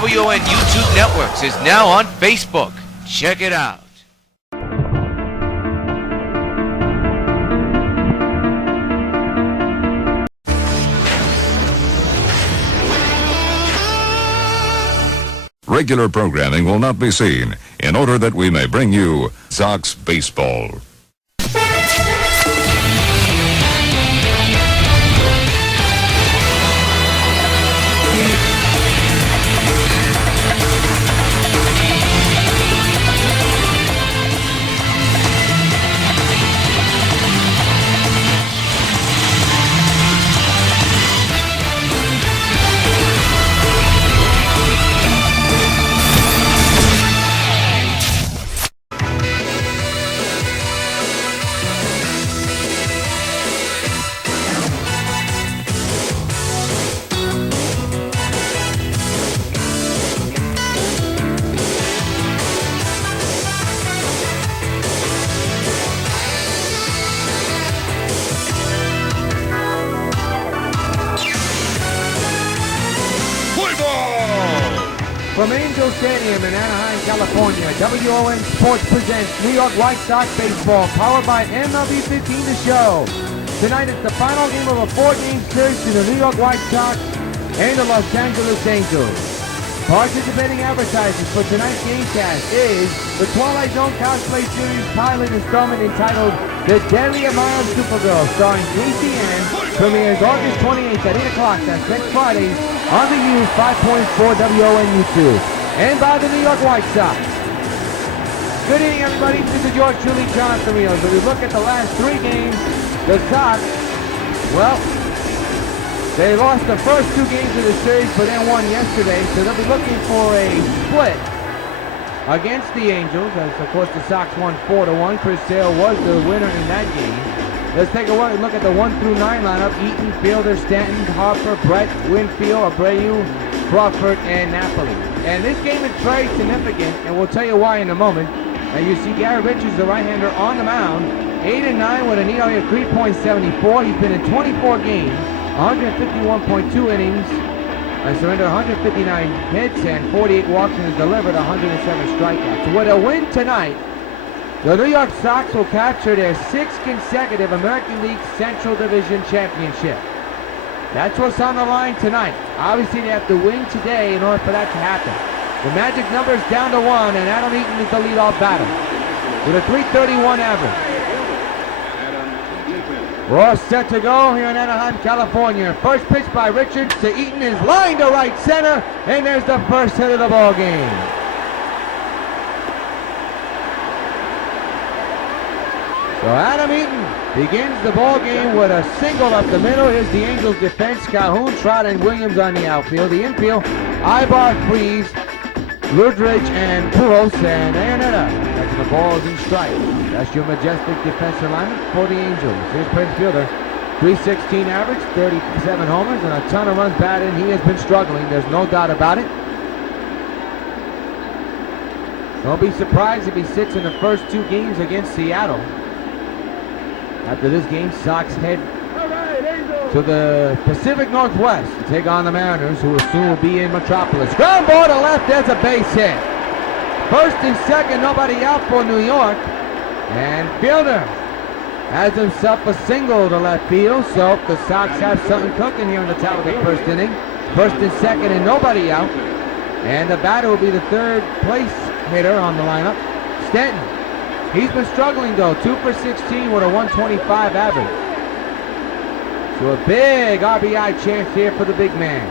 WON YouTube Networks is now on Facebook. Check it out. Regular programming will not be seen in order that we may bring you Sox baseball. From Angel Stadium in Anaheim, California, WON Sports presents New York White Sox baseball, powered by MLB 15 The Show. Tonight is the final game of a 4-game series to the New York White Sox and the Los Angeles Angels. Participating advertisers for tonight's gamecast is the Twilight Zone Cosplay Series pilot installment entitled The Deadly Amount of Supergirl, starring Casey Ann, premieres August 28th at 8 o'clock. That's next Friday on the Use 5.4 WON YouTube, and by the New York White Sox. Good evening, everybody. This is yours truly, Jonathan Rios. As we look at the last 3 games, the Sox, well, they lost the first 2 games of the series, but then won yesterday, so they'll be looking for a split against the Angels, as of course the Sox won 4-1. Chris Sale was the winner in that game. Let's take a look at the 1 through 9 lineup. Eaton, Fielder, Stanton, Harper, Brett, Winfield, Abreu, Crawford, and Napoli. And this game is very significant, and we'll tell you why in a moment. And you see Gary Richards, the right-hander, on the mound, 8-9 with an ERA of 3.74. He's been in 24 games, 151.2 innings, and surrendered 159 hits and 48 walks, and has delivered 107 strikeouts. With a win tonight, the New York Sox will capture their 6th consecutive American League Central Division Championship. That's what's on the line tonight. Obviously, they have to win today in order for that to happen. The magic number is down to 1, and Adam Eaton is the leadoff batter with a .331 average. We're all set to go here in Anaheim, California. First pitch by Richards to Eaton is lined to right center, and there's the first hit of the ball game. So Adam Eaton begins the ball game with a single up the middle. Here's the Angels defense: Calhoun, Trout, and Williams on the outfield. The infield: Ibar, Freeze, Ludrich, and Pujols, and Ayaneta. Catching the balls in strike. That's your majestic defensive alignment for the Angels. Here's Prince Fielder, 316 average, 37 homers, and a ton of runs batted. He has been struggling. There's no doubt about it. Don't be surprised if he sits in the first 2 games against Seattle. After this game, Sox head to the Pacific Northwest to take on the Mariners, who will soon be in Metropolis. Ground ball to left, there's a base hit. First and second, nobody out for New York. And Fielder has himself a single to left field, so the Sox have something cooking here in the top of the first inning. First and second and nobody out. And the batter will be the 3rd place hitter on the lineup, Stanton. He's been struggling though, 2 for 16 with a 125 average. So a big RBI chance here for the big man.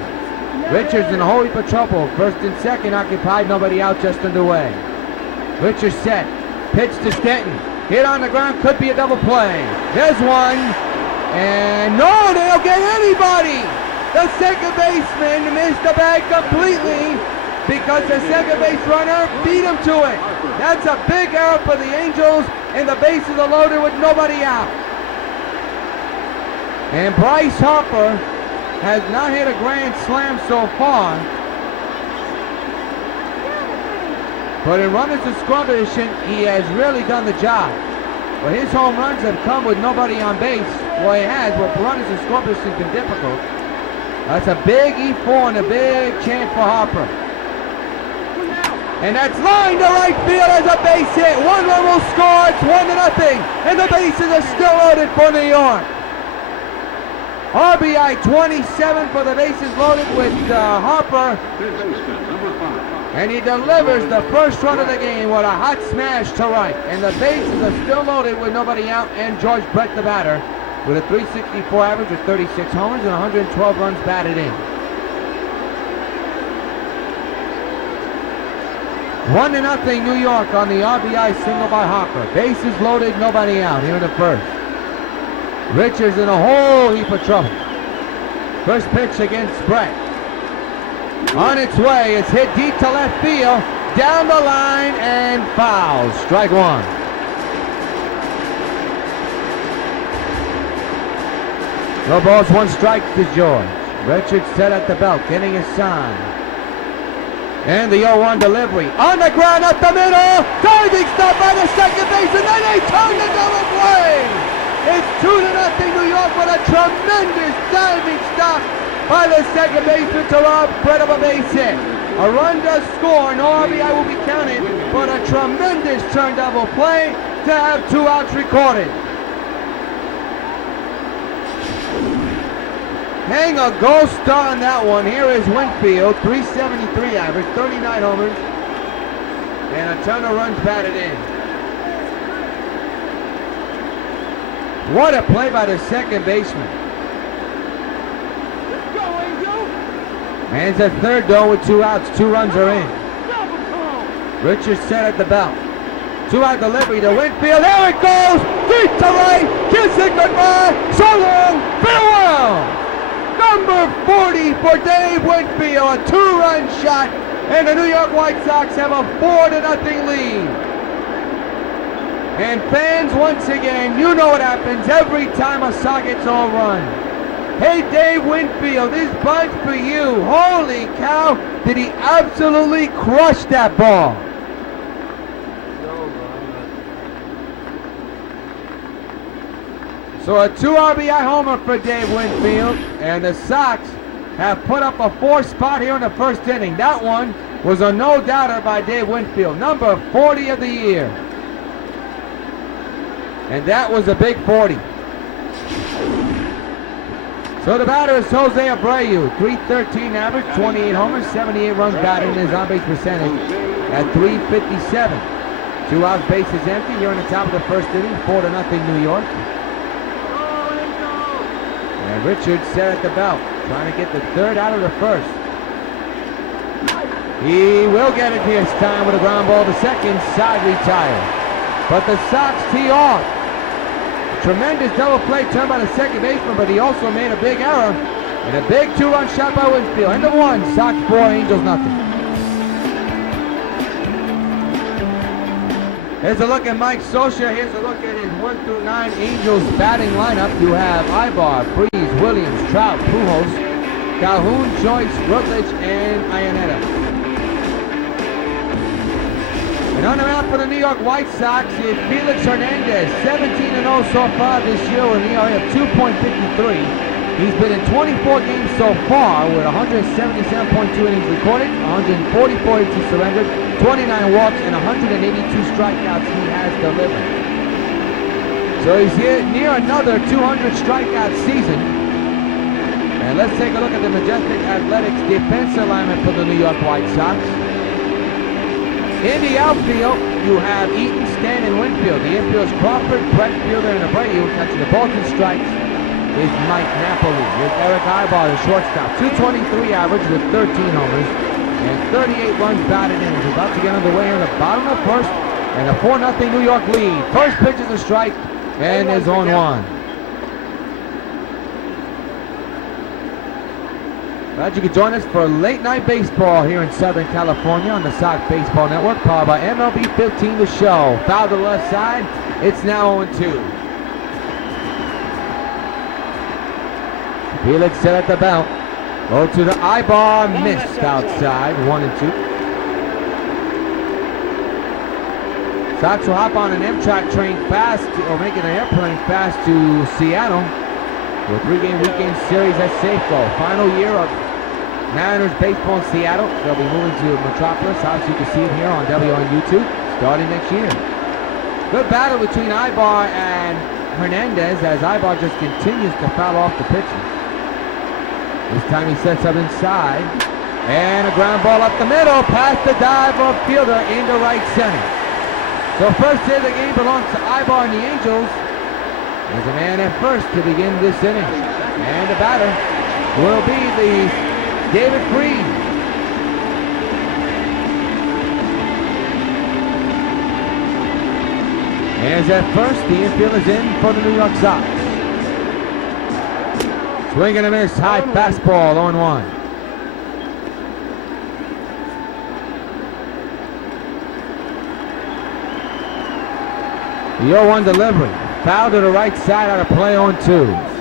Richards in a whole heap of trouble. First and second occupied, nobody out, just underway. Richards set, pitch to Stanton. Hit on the ground, could be a double play. There's one, and no, they don't get anybody. The second baseman missed the bag completely, because the second base runner beat him to it. That's a big error for the Angels, and the bases are loaded with nobody out. And Bryce Harper has not hit a grand slam so far, but in runners in scoring position, he has really done the job. But his home runs have come with nobody on base. Well, he has, but runners in scoring position has been difficult. That's a big E4 and a big chance for Harper. And that's lined to right field as a base hit. One run will score. It's 1-0. And the bases are still loaded for New York. RBI 27 for the bases loaded with Harper. And he delivers the first run of the game with a hot smash to right. And the bases are still loaded with nobody out. And George Brett, the batter, with a .364 average with 36 homers and 112 runs batted in. 1-0 New York on the RBI single by Harper. Bases loaded, nobody out here in the first. Richards in a whole heap of trouble. First pitch against Brett. On its way, it's hit deep to left field, down the line, and foul. Strike one. No balls, one strike to George. Richards set at the belt, getting his sign. And the 0-1 delivery. On the ground up the middle. Diving stop by the second base, and then they turn the double play. It's 2-0 New York with a tremendous diving stop by the second baseman to rob Brett of a base hit. A run does score, no RBI will be counted, but a tremendous turn double play to have 2 outs recorded. Hang a gold star on that one. Here is Winfield, .373 average, 39 homers, and a ton of runs batted in. What a play by the second baseman. Man's at third though with 2 outs. 2 runs are in. Richards set at the belt. 2-out delivery to Winfield. There it goes. Deep to right. Kiss it goodbye. So long. Farewell. Number 40 for Dave Winfield. A 2-run shot. And the New York White Sox have a 4-0 lead. And fans, once again, you know what happens every time a Sox gets all run. Hey, Dave Winfield, this bunch for you. Holy cow, did he absolutely crush that ball. So a 2 RBI homer for Dave Winfield, and the Sox have put up a 4 spot here in the first inning. That one was a no-doubter by Dave Winfield, number 40 of the year. And that was a big 40. So the batter is Jose Abreu, .313 average, 28 homers, 78 runs batted in his on-base percentage at .357. 2 outs, bases empty here in the top of the first inning, 4-0 New York. And Richards set at the belt, trying to get the 3rd out of the first. He will get it this time with a ground ball to second, side retire. But the Sox tee off. Tremendous double play turn by the second baseman, but he also made a big error. And a big 2-run shot by Winfield. End of 1, Sox 4, Angels nothing. Here's a look at Mike Scioscia. Here's a look at his 1 through 9 Angels batting lineup. You have Ibar, Freese, Williams, Trout, Pujols, Calhoun, Joyce, Rutledge, and Iannetta. And on the mound for the New York White Sox is Felix Hernandez, 17-0 so far this year with an ERA of 2.53. He's been in 24 games so far with 177.2 innings recorded, 144 hits surrendered, 29 walks, and 182 strikeouts he has delivered. So he's here near another 200 strikeout season. And let's take a look at the Majestic Athletics defensive alignment for the New York White Sox. In the outfield, you have Eaton, Stan, and Winfield. The infield is Crawford, Brett, Fielder, and Abreu. Catching the balls and strikes is Mike Napoli. With Eric Ibar, the shortstop. 223 average with 13 homers and 38 runs batted in. He's about to get underway in the bottom of the first, and a 4-0 New York lead. First pitch is a strike, and is on 1. Glad you could join us for late night baseball here in Southern California on the Sox Baseball Network, powered by MLB 15 The Show. Foul to the left side. It's now 0-2. Felix set at the belt. Go to the Ibar, missed outside. 1-2. Sox will hop on an Amtrak train fast, or making an airplane fast to Seattle. For a 3-game weekend series at Safeco. Final year of Mariners baseball in Seattle. They'll be moving to Metropolis. Obviously, you can see it here on W.O.N YouTube starting next year. Good battle between Ibar and Hernandez as Ibar just continues to foul off the pitches. This time he sets up inside. And a ground ball up the middle past the dive of fielder into right center. So first hit of the game belongs to Ibar and the Angels. There's a man at first to begin this inning. And the batter will be the David Freed. As at first, the infield is in for the New York Sox. Swing and a miss, high fastball, 0-1. The 0-1 delivery. Foul to the right side out of play, 0-2.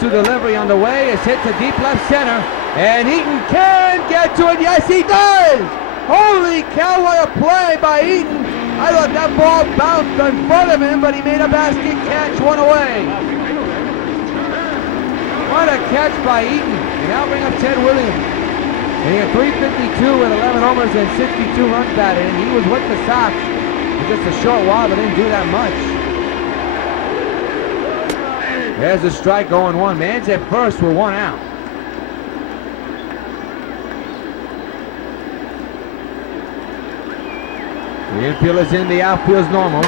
Delivery on the way. It's hit to deep left center. And Eaton can get to it. Yes, he does! Holy cow, what a play by Eaton. I thought that ball bounced in front of him, but he made a basket catch, one away. What a catch by Eaton. And now bring up Ted Williams. And he had 352 with 11 homers and 62 runs batted in. He was with the Sox for just a short while, but didn't do that much. There's a strike, 0-1. Man's at first with one out. The infield is in, the outfield's normal.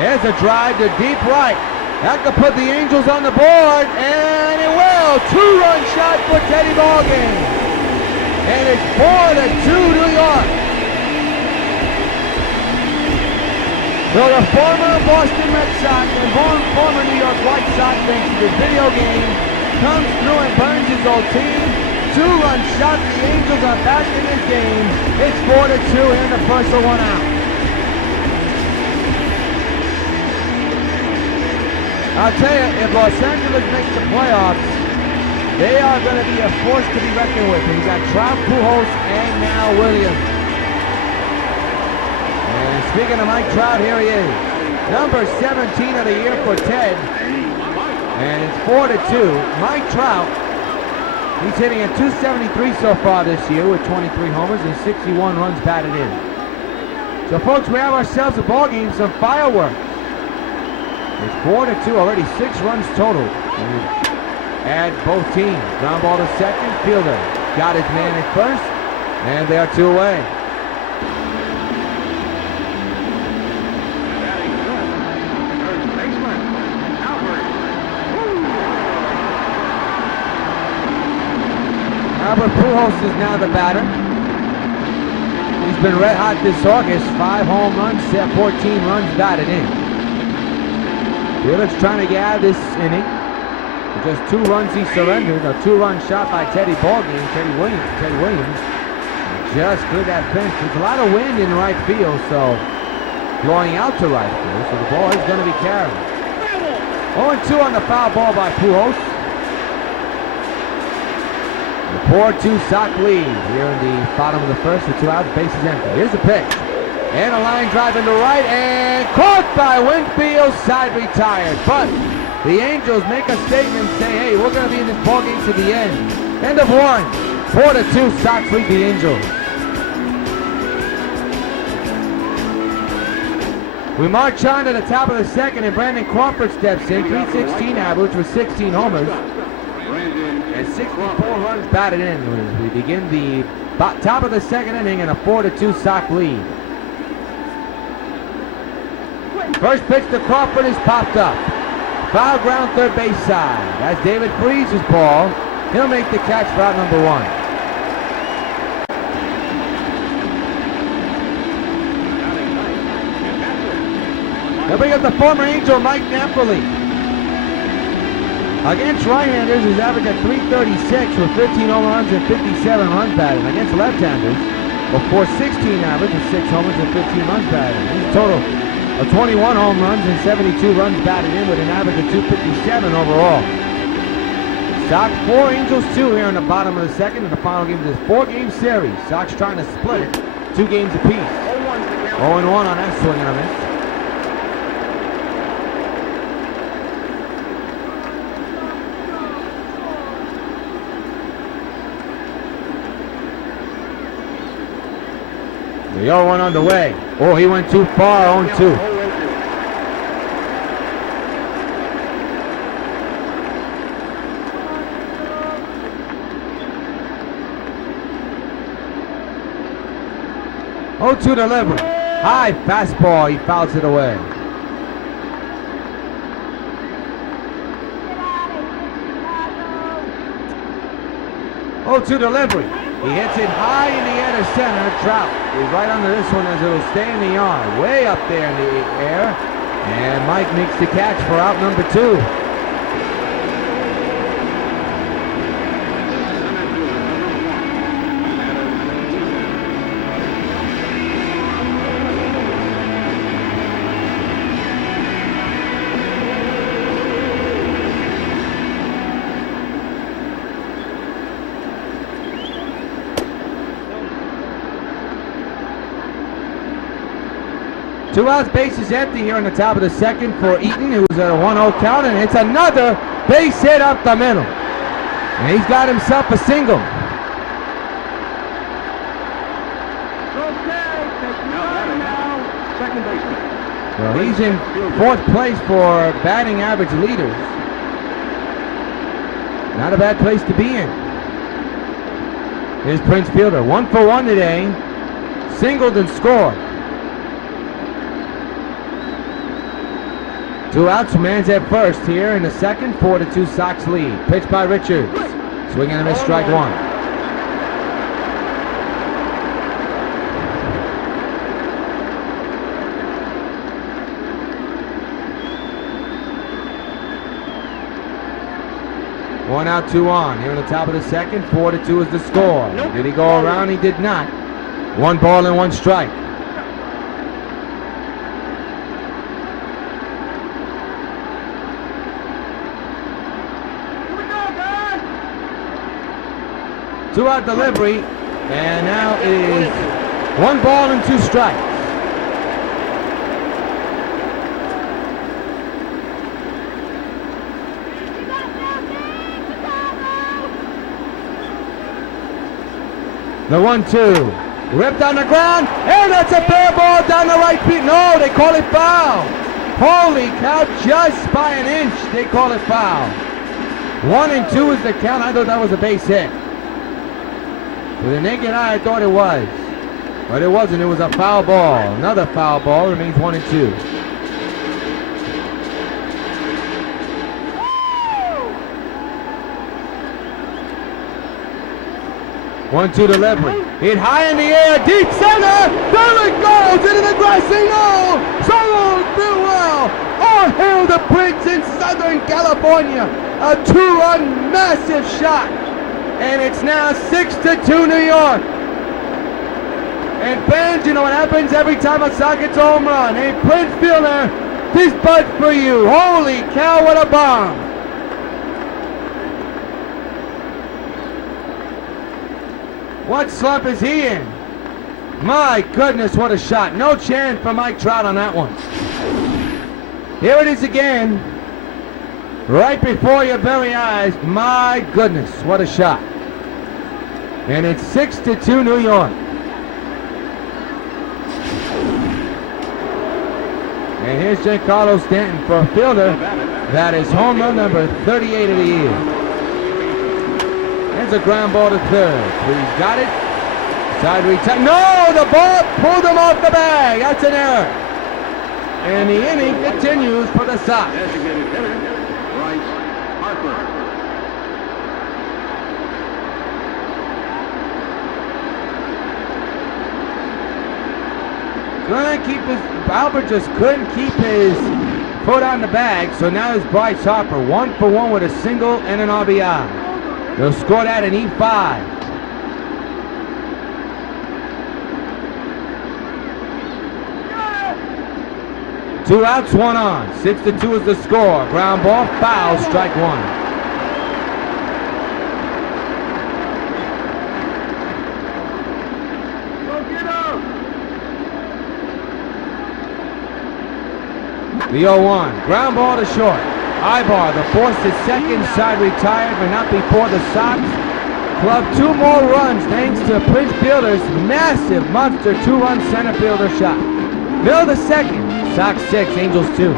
There's a drive to deep right. That could put the Angels on the board, and it will. Two-run shot for Teddy Ballgame. And it's 4-2 New York. So the former Boston Red Sox and former New York White Sox thanks to this video game comes through and burns his old team. Two-run shot. The Angels are back in this game. It's 4-2 and the first with one out. I'll tell you, if Los Angeles makes the playoffs, they are going to be a force to be reckoned with. We've got Trout, Pujols, and now Williams. And speaking of Mike Trout, here he is. Number 17 of the year for Ted. And it's 4-2. Mike Trout, he's hitting at .273 so far this year with 23 homers and 61 runs batted in. So folks, we have ourselves a ball game, some fireworks. It's 4-2, already 6 runs total. Add both teams. Ground ball to second, fielder got his man at first, and they are 2 away. Albert Pujols is now the batter. He's been red hot this August. 5 home runs, 14 runs batted in. Felix trying to get out of this inning. With just 2 runs he surrendered. A 2-run shot by Teddy Ballgame. Teddy Williams just cleared that fence. There's a lot of wind in right field, so blowing out to right field. So the ball is going to be carried. 0-2 on the foul ball by Pujols. The 4-2 Sox lead here in the bottom of the first with 2 outs. Bases empty. Here's the pitch. And a line drive into right, and caught by Winfield, side retired. But the Angels make a statement, say, hey, we're going to be in this ballgame to the end. End of 1. 4-2, Sox lead the Angels. We march on to the top of the second, and Brandon Crawford steps in. 316 average with 16 homers. And 64 runs batted in. We begin the top of the second inning in a 4-2 Sox lead. First pitch to Crawford is popped up. Foul ground third base side. That's David Freeze's ball. He'll make the catch for out number 1. They'll bring up the former Angel Mike Napoli. Against right-handers, he's averaged at .336 with 15 home runs and 57 runs batted. Against left-handers, a .416 average with 6 homers and 15 runs batted. He's a total of 21 home runs and 72 runs batted in with an average of .257 overall. Sox 4, Angels 2 here in the bottom of the second in the final game of this 4-game series. Sox trying to split it 2 games apiece. 0-1 on that swing and a miss. The 0-1 on the way. Oh, he went too far, 0-2. To delivery. High fastball. He fouls it away. To delivery. He hits it high in the air to center. Trout is right under this one as it'll stay in the yard. Way up there in the air. And Mike makes the catch for out number 2. Two outs, bases empty here in the top of the second for Eaton, who's at a 1-0 count, and it's another base hit up the middle. And he's got himself a single. Well, he's in 4th place for batting average leaders. Not a bad place to be in. Here's Prince Fielder, 1 for 1 today, singled and scored. 2 outs, man's at first here in the second, 4-2 Sox lead. Pitch by Richards. Swing and a miss, strike 1. One out, 2 on. Here in the top of the second, 4-2 is the score. Did he go around? He did not. 1 ball and 1 strike. Two-out delivery, and now it is 1 ball and 2 strikes. The 1-2, ripped on the ground, and that's a fair ball down the right field. No, they call it foul. Holy cow, just by an inch, they call it foul. 1-2 is the count. I thought that was a base hit. With the naked eye, I thought it was. But it wasn't. It was a foul ball. Another foul ball. Remains 1-2. One-two delivery. Hit high in the air. Deep center. There it goes. Into the grassy knoll. Sold Farewell. All hail the Prince in Southern California. A 2-run massive shot. And it's now 6-2 New York. And fans, you know what happens every time a Sox gets a home run. Hey, Prince Fielder, this bud for you. Holy cow, what a bomb. What slump is he in? My goodness, what a shot. No chance for Mike Trout on that one. Here it is again. Right before your very eyes. My goodness, what a shot. And it's 6-2 New York. And here's Giancarlo Stanton for a fielder. That is home run number 38 of the year. There's a ground ball to third. He's got it. Side retouch. No, the ball pulled him off the bag. That's an error. And the inning continues for the Sox. Couldn't keep his, Albert just couldn't keep his foot on the bag, so now it's Bryce Harper, 1 for 1 with a single and an RBI. They'll score that in E5. Two outs, 1 on. 6-2 is the score. Ground ball, foul, strike 1. The 0-1, ground ball to short. Ibar, the force is second, side retired, but not before the Sox club 2 more runs thanks to Prince Fielder's massive monster 2-run center fielder shot. Middle of the second, Sox 6, Angels 2.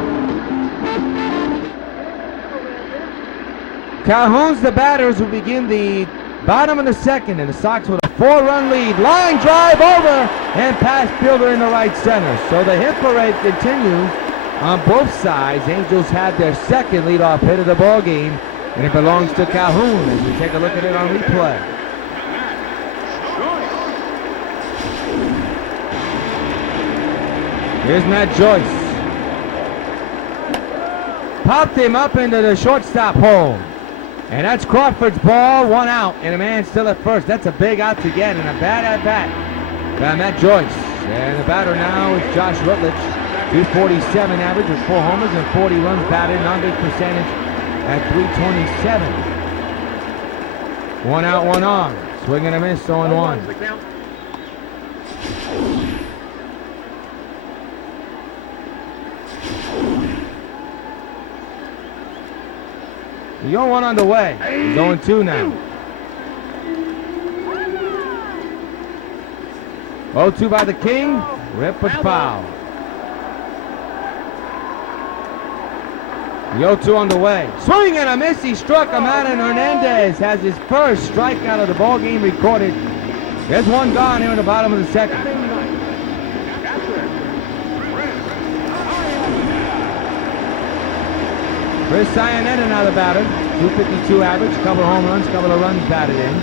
Calhoun's the batters who begin the bottom of the second, and the Sox with a 4-run lead. Line drive over and past Fielder in the right center. So the hit parade continues on both sides. Angels had their second leadoff hit of the ball game, and it belongs to Calhoun as we take a look at it on replay. Here's Matt Joyce. Popped him up into the shortstop hole. And that's Crawford's ball, 1 out, and a man still at first. That's a big out to get, and a bad at-bat by Matt Joyce. And the batter now is Josh Rutledge. 247 average with 4 homers and 40 runs batted, and on-base percentage at .327. 1 out, 1 on. Swing and a miss, 0-1. The 0-1 on the way. He's 0-2 now. 0-2 by the King. Rip but foul. The 0-2 on the way. Swing and a miss. He struck him out, and Hernandez has his first strikeout of the ball game recorded. There's 1 gone here in the bottom of the second. Chris Ionetta now the batter. 252 average, couple of home runs, couple of runs batted in.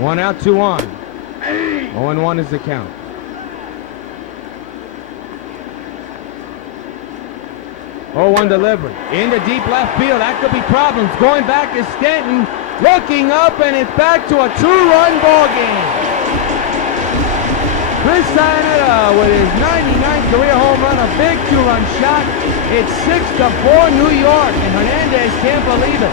1 out, 2 on. 0-1 is the count. Oh, 1 delivery. Into deep left field. That could be problems. Going back is Stanton. Looking up, and it's back to a 2-run ball game. Chris Ionetta with his 99th career home run, a big 2-run shot. It's 6-4 New York, and Hernandez can't believe it.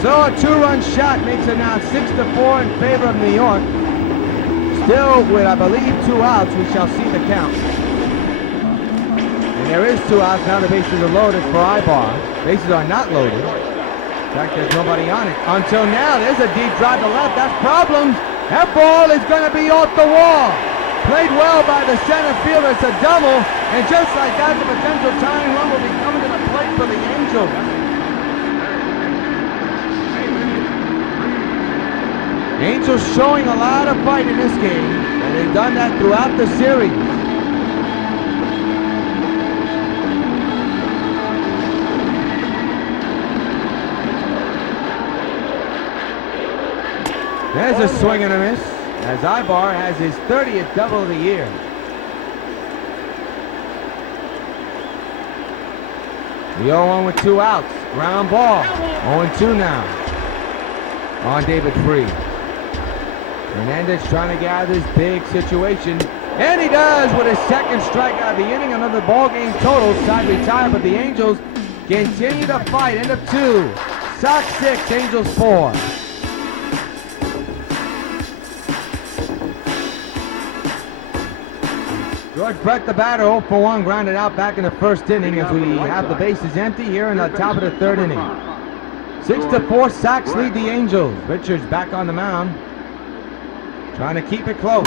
So a 2-run shot makes it now 6-4 in favor of New York. Still with, I believe, 2 outs. We shall see the count. And there is 2 outs. Now the bases are loaded for Ibar. Bases are not loaded. In fact, there's nobody on it. Until now, there's a deep drive to left. That's problems. That ball is going to be off the wall. Played well by the center fielder. It's a double. And just like that, the potential tying run will be coming to the plate for the Angels. Angels showing a lot of fight in this game, and they've done that throughout the series. There's a swing and a miss, as Ibar has his 30th double of the year. The 0-1 with 2 outs, ground ball, 0-2 now on David Freed. Hernandez trying to get out of this big situation, and he does with his second strikeout of the inning. Another ball game total, side retired, but the Angels continue to fight. End of 2. Sox 6, Angels 4. George Brett, the batter, 0 for 1, grounded out back in the first inning as we have the bases empty here in the top of the 3rd inning. 6-4, Sox lead the Angels. Richards back on the mound, trying to keep it close.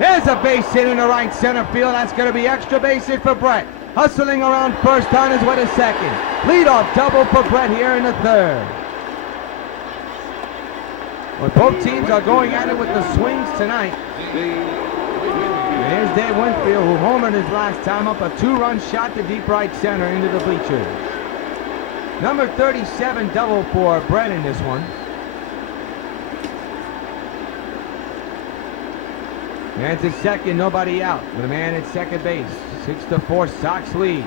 There's a base hit in the right center field. That's going to be extra base hit for Brett. Hustling around first on his way to second. Leadoff double for Brett here in the 3rd. Well, both teams are going at it with the swings tonight. And here's Dave Winfield, who homered his last time up, a 2-run shot to deep right center into the bleachers. Number 37 double for Brett in this one. Man to second, nobody out, with a man at second base. 6-4, Sox lead.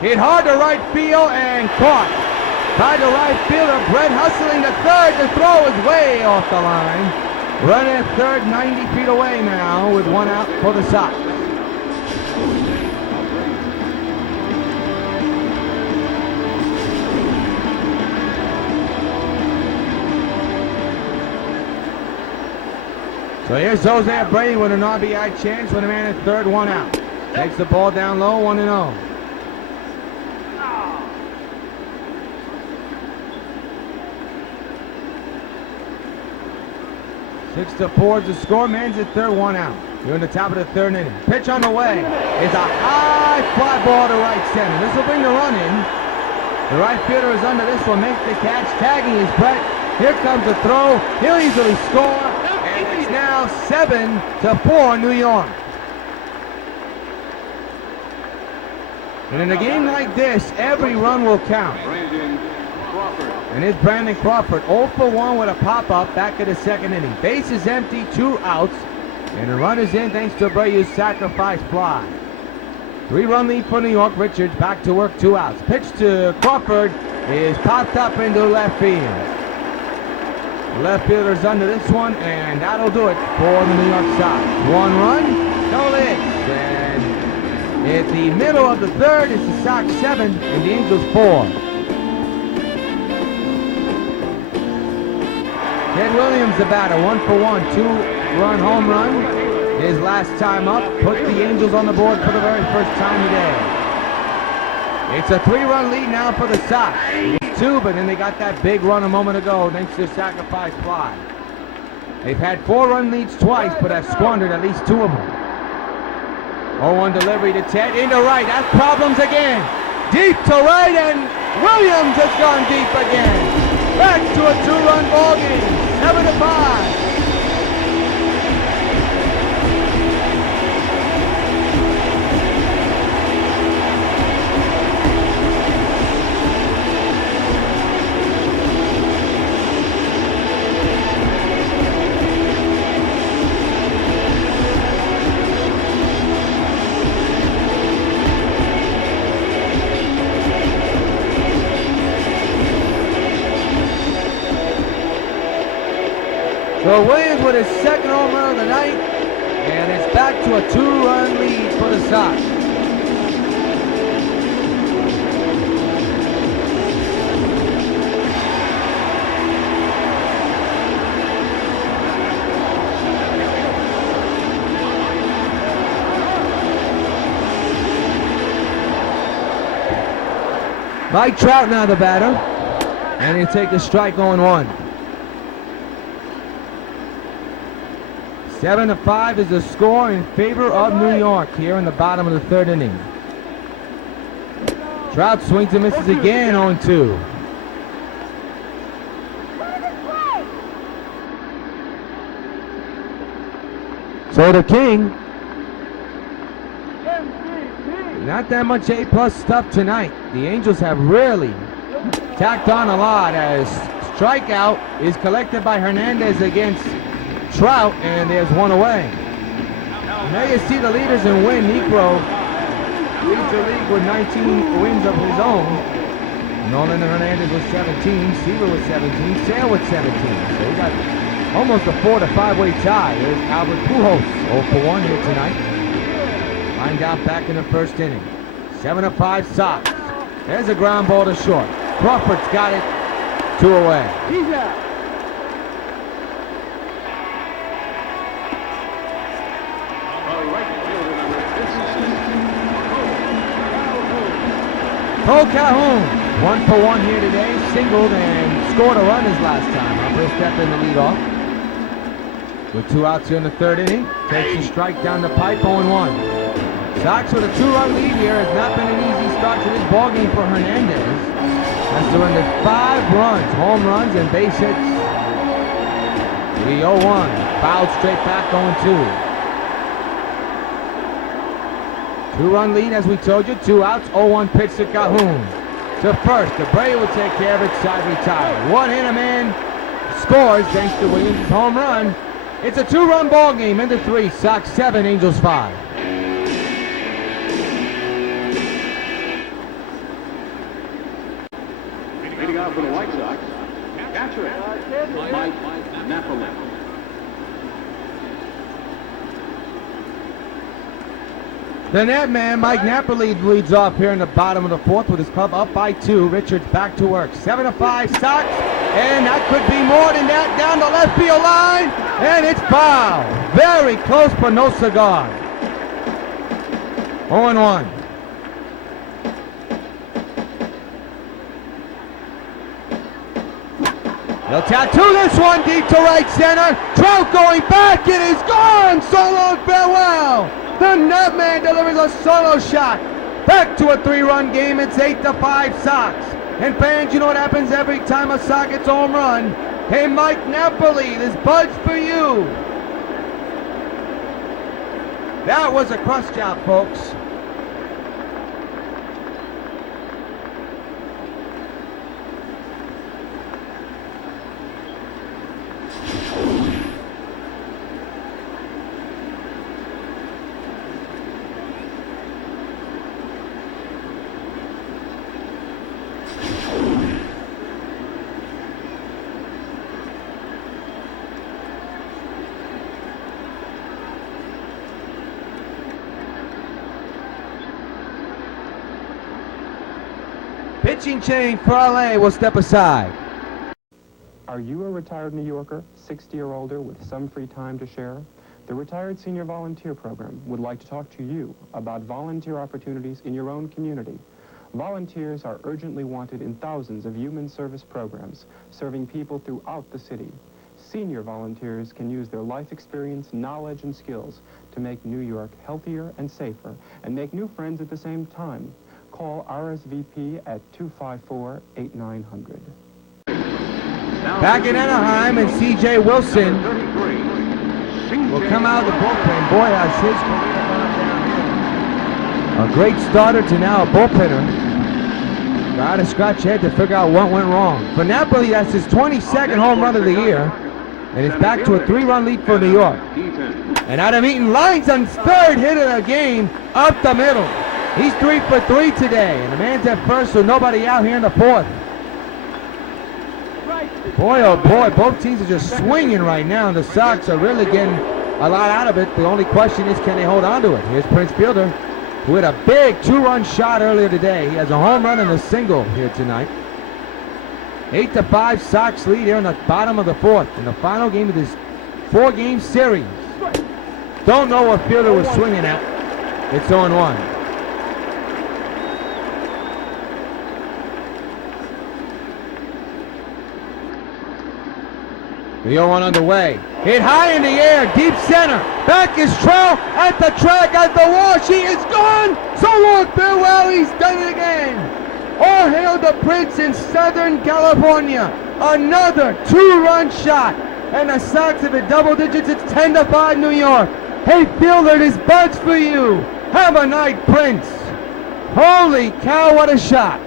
Hit hard to right field and caught by the right fielder. Brett hustling to third. The throw is way off the line. Run at third, 90 feet away now with one out for the Sox. So here's Jose Abreu with an RBI chance with a man at third, one out. Takes the ball down low, 1-0. Six to 4 is the score. Man's at third, one out. You're in the top of the third inning. Pitch on the way. It's a high fly ball to right center. This will bring the run in. The right fielder is under this one. Makes the catch. Tagging is Brett. Here comes the throw. He'll easily score. And it's now 7-4 New York. And in a game like this, every run will count. And it's Brandon Crawford, 0 for 1 with a pop-up back of the second inning. Base is empty, 2 outs, and the run is in thanks to Abreu's sacrifice fly. 3-run lead for New York. Richards back to work, 2 outs. Pitch to Crawford is popped up into left field. The left fielder's under this one, and that'll do it for the New York Sox. 1 run, no hits, and at the middle of the third, it's the Sox 7 and the Angels 4. Ted Williams, the batter, 1 for 1, 2-run home run. His last time up, put the Angels on the board for the very first time today. It's a 3-run lead now for the Sox. It's 2, but then they got that big run a moment ago thanks to the sacrifice fly. They've had 4-run leads twice, but have squandered at least 2 of them. 0-1 delivery to Ted, into right, that's problems again. Deep to right, and Williams has gone deep again. Back to a 2-run ball game, 7-5. So Williams with his second home run of the night, and it's back to a 2-run lead for the Sox. Mike Trout now the batter, and he'll take a strike 0-1. 7-5 is the score in favor of New York here in the bottom of the third inning. Trout swings and misses again, 0-2. So the King, not that much A+ stuff tonight. The Angels have really tacked on a lot as strikeout is collected by Hernandez against Trout, and there's 1 away. Now you see the leaders in win. Negro leads the league with 19 wins of his own. Nolan Hernandez with 17, Seaver with 17, Sale with 17. So we got almost a 4 to 5-way tie. There's Albert Pujols, 0 for 1 here tonight. Lined out back in the first inning. 7-5 Sox. There's a ground ball to short. Crawford's got it, 2 away. He's out. Cole Calhoun, 1 for 1 here today, singled and scored a run his last time. He'll step in the leadoff. With 2 outs here in the third inning, takes a strike down the pipe, 0-1. Sox with a 2-run lead here. Has not been an easy start to this ballgame for Hernandez. Has surrendered 5 runs, home runs, and base hits. The 0-1, fouled straight back, 0-2. 2-run lead, as we told you, 2 outs, 0-1 pitch to Calhoun. To first, Abreu will take care of it, side retired. 1-hitter man scores thanks to Williams' home run. It's a 2-run ball game into 3. Sox 7, Angels 5. Hitting out for the White Sox, catcher, Mike Trout. The net man, Mike Napoli, leads off here in the bottom of the fourth with his club up by 2. Richards back to work. 7-5 Sox, and that could be more than that down the left field line, and it's foul. Very close, but no cigar. 0-1. They'll tattoo this one deep to right center. Trout going back, it is gone. So long, farewell. The net man delivers a solo shot. Back to a 3-run game. It's 8-5 Sox. And fans, you know what happens every time a Sox gets a home run? Hey, Mike Napoli, this bud's for you. That was a crush job, folks. Pitching change for LA will step aside. Are you a retired New Yorker, 60 or older, with some free time to share? The Retired Senior Volunteer Program would like to talk to you about volunteer opportunities in your own community. Volunteers are urgently wanted in thousands of human service programs, serving people throughout the city. Senior volunteers can use their life experience, knowledge, and skills to make New York healthier and safer, and make new friends at the same time. Call RSVP at 254-8900. Back in Anaheim, and C.J. Wilson will come out of the bullpen. Boy, has his career gone downhill. A great starter to now a bullpenner. Got to scratch your head to figure out what went wrong. For Napoli, that's his 22nd home run of the year. And it's back to a 3-run lead for New York. And Adam Eaton lines on third hit of the game up the middle. He's 3 for 3 today, and the man's at first, so nobody out here in the fourth. Boy, oh boy, both teams are just swinging right now, and the Sox are really getting a lot out of it. The only question is, can they hold on to it? Here's Prince Fielder, who had a big 2-run shot earlier today. He has a home run and a single here tonight. 8-5 Sox lead here in the bottom of the fourth, in the final game of this 4-game series. Don't know what Fielder was swinging at. It's 0-1. The 0-1 underway. Hit high in the air, deep center. Back is Trout at the track, at the wall. She is gone. So long, farewell. He's done it again. All hail the Prince in Southern California. Another 2-run shot. And the Sox have hit double digits. It's 10-5 New York. Hey, Fielder, this bud's for you. Have a night, Prince. Holy cow, what a shot.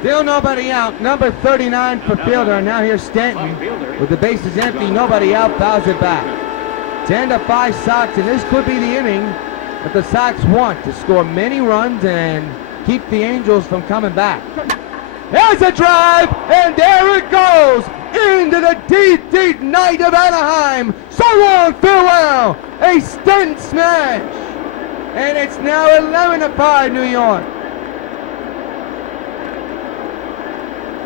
Still nobody out. Number 39 for Fielder. And now here's Stanton with the bases empty. Nobody out. Fouls it back. 10-5 Sox. And this could be the inning that the Sox want to score many runs and keep the Angels from coming back. There's a drive. And there it goes. Into the deep, deep night of Anaheim. So long, farewell. A Stanton smash. And it's now 11-5 New York.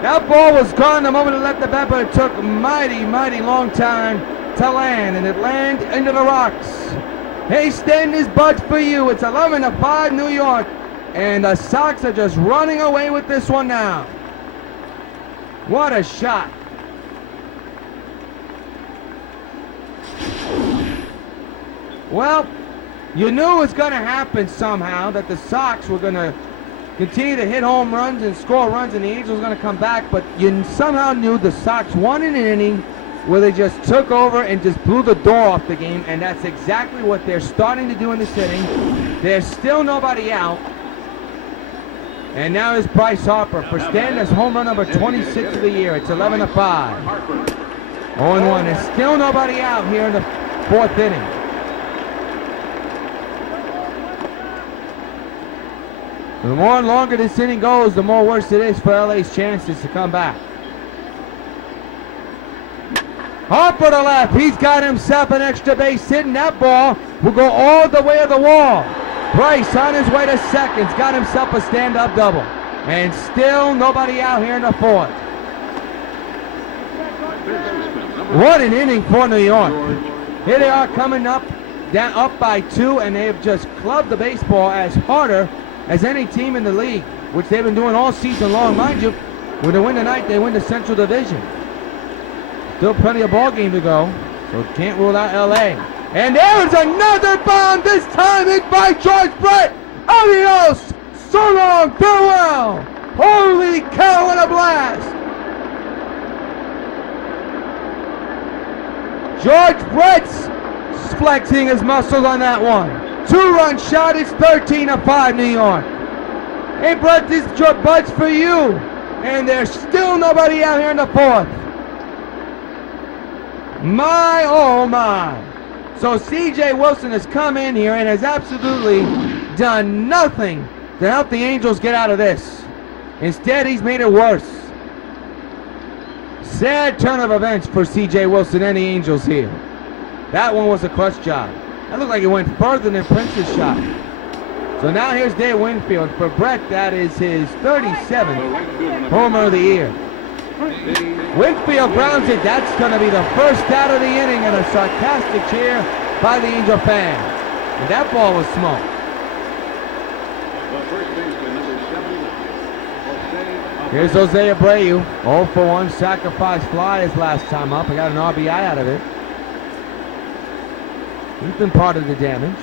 That ball was gone the moment it left the bat, but it took a mighty, mighty long time to land, and it landed into the rocks. Hey, Stanton, this bud's for you. It's 11-5 New York, and the Sox are just running away with this one now. What a shot. Well, you knew it was going to happen somehow, that the Sox were going to continue to hit home runs and score runs, and the Angels were going to come back, but you somehow knew the Sox won in an inning where they just took over and just blew the door off the game, and that's exactly what they're starting to do in this inning. There's still nobody out. And now is Bryce Harper for Stanton's home run number 26 of the year. It's 11-5. 0-1. There's still nobody out here in the fourth inning. The more longer this inning goes, the more worse it is for LA's chances to come back. Harper to left. He's got himself an extra base hit, and that ball will go all the way to the wall. Bryce on his way to second's got himself a stand-up double. And still nobody out here in the fourth. What an inning for New York. Here they are coming up by 2, and they have just clubbed the baseball as harder as any team in the league, which they've been doing all season long. Mind you, when they win tonight, they win the Central Division. Still plenty of ball game to go, so can't rule out LA. And there's another bomb, this time hit by George Brett. Adios, so long, farewell. Holy cow, what a blast. George Brett's flexing his muscles on that one. 2-run shot, it's 13-5 New York. Hey Brett, this is your butts for you. And there's still nobody out here in the fourth. My, oh my. So C.J. Wilson has come in here and has absolutely done nothing to help the Angels get out of this. Instead, he's made it worse. Sad turn of events for C.J. Wilson and the Angels here. That one was a clutch job. That looked like it went further than Prince's shot. So now here's Dave Winfield. For Brett, that is his 37th homer of the year. Winfield grounds it. That's going to be the first out of the inning, and a sarcastic cheer by the Angel fan. And that ball was smoked. Here's Jose Abreu. 0-for-1 sacrifice fly his last time up. He got an RBI out of it. He's been part of the damage.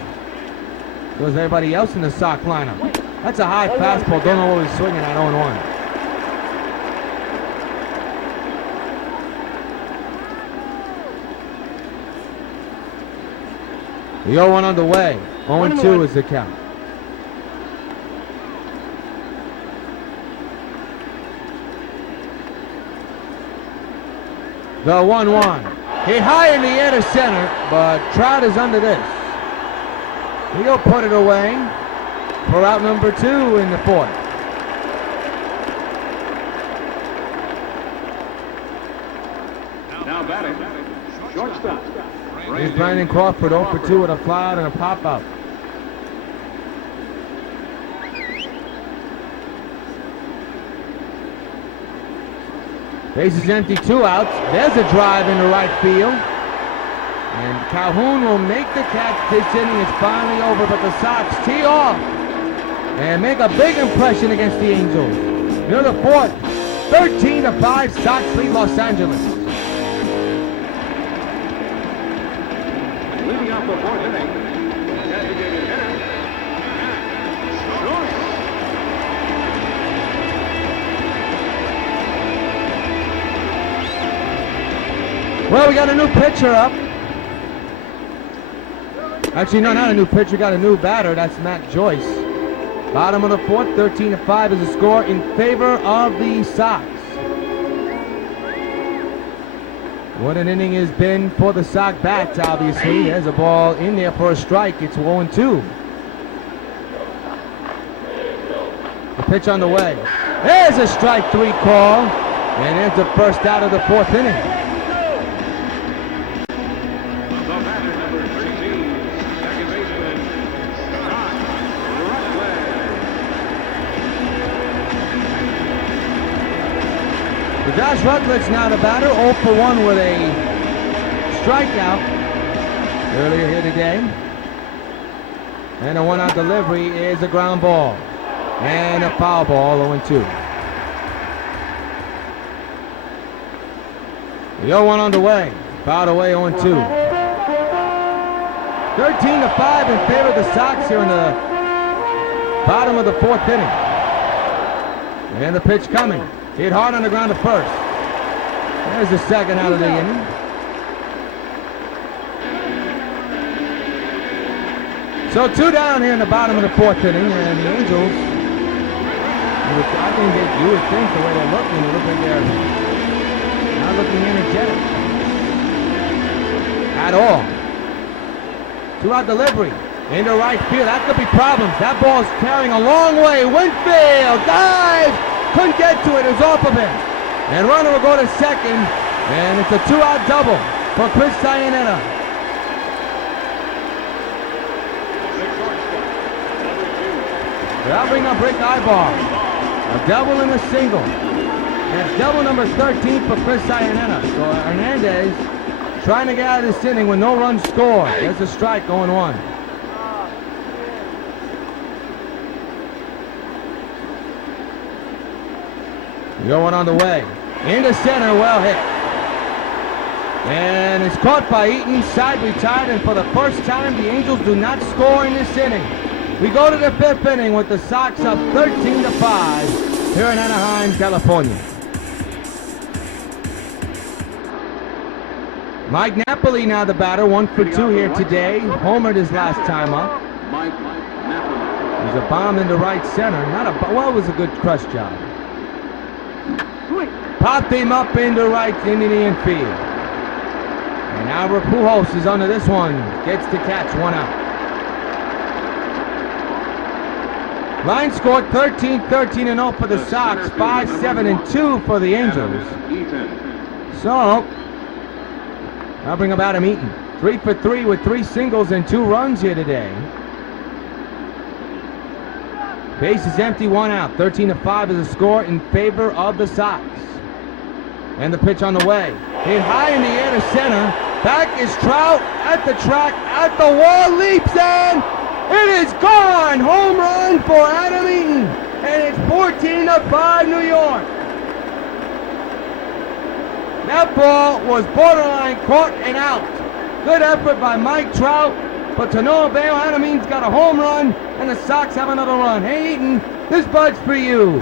So is everybody else in the Sox lineup. That's a high fastball. Don't know what he's swinging at. 0-1. The 0-1 underway. 0-2 is the count. The 1-1. Hit high in the air to center, but Trout is under this. He'll put it away for out number 2 in the fourth. Now batting, shortstop. Here's Brandon Crawford 0-for-2 with a fly out and a pop-up. Base is empty, 2 outs. There's a drive into right field. And Calhoun will make the catch. This inning is finally over, but the Sox tee off and make a big impression against the Angels. Near the fourth, 13-5, Sox lead Los Angeles. Leading off the fourth inning, designated hitter, short. Well, we got a new pitcher up. Actually, no, not a new pitcher. Got a new batter. That's Matt Joyce. Bottom of the fourth, 13-5 is the score in favor of the Sox. What an inning has been for the Sox bats, obviously. There's a ball in there for a strike. It's 0-2. The pitch on the way. There's a strike 3 call. And there's the first out of the fourth inning. Josh Rutledge now the batter, 0-for-1 with a strikeout earlier here today. And a 1-out delivery is a ground ball. And a foul ball, 0-2. The 0-1 underway, fouled away, 0-2. 13-5 in favor of the Sox here in the bottom of the fourth inning. And the pitch coming. Hit hard on the ground to first. There's the second out of the inning. So 2 down here in the bottom of the fourth inning, and the Angels I think that you would think the way they're looking, it looks like they're not looking energetic at all. Two-out delivery into right field. That could be problems. That ball's carrying a long way. Winfield dives. Couldn't get to it. It was off of him. And runner will go to second. And it's a two-out double for Chris Iannetta. That'll bring up Rick Ibar. A double and a single. That's double number 13 for Chris Iannetta. So Hernandez trying to get out of this inning with no runs scored. There's a strike going one. Going on the way. Into center, well hit. And it's caught by Eaton, side retired, and for the first time the Angels do not score in this inning. We go to the fifth inning with the Sox up 13-5 here in Anaheim, California. Mike Napoli now the batter, 1 for 2 here today. Homered his last time up. There's a bomb into right center. Well, it was a good crush job. Popped him up into right into the infield. And Albert Pujols is under this one. Gets to catch, 1 out. Line scored 13-0 for the Sox, 5-7-2 for the Angels. So, I'll bring up Adam Eaton. 3 for 3 with 3 singles and 2 runs here today. Base is empty, 1 out. 13-5 is the score in favor of the Sox. And the pitch on the way. Hit high in the air to center. Back is Trout at the track, at the wall, leaps in. It is gone! Home run for Adam Eaton. And it's 14-5 New York. That ball was borderline caught and out. Good effort by Mike Trout, but to no avail. Adam Eaton's got a home run, and the Sox have another run. Hey Eaton, this bud's for you.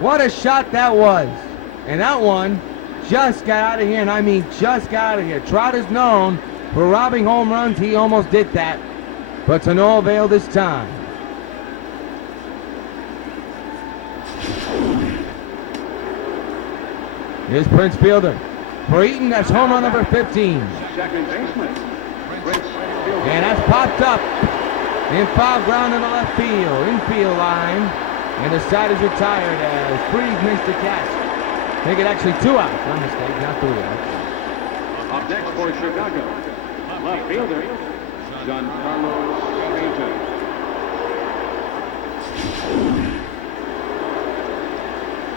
What a shot that was. And that one just got out of here, and I mean just got out of here. Trout is known for robbing home runs. He almost did that, but to no avail this time. Here's Prince Fielder. For Eaton, that's home run number 15. Second baseman. And that's popped up. In foul ground in the left field. Infield line. And the side is retired as Freeze makes the catch. Make it actually 2 outs. My mistake, not 3 outs. Up next for Chicago, left fielder, Giancarlo Stanton.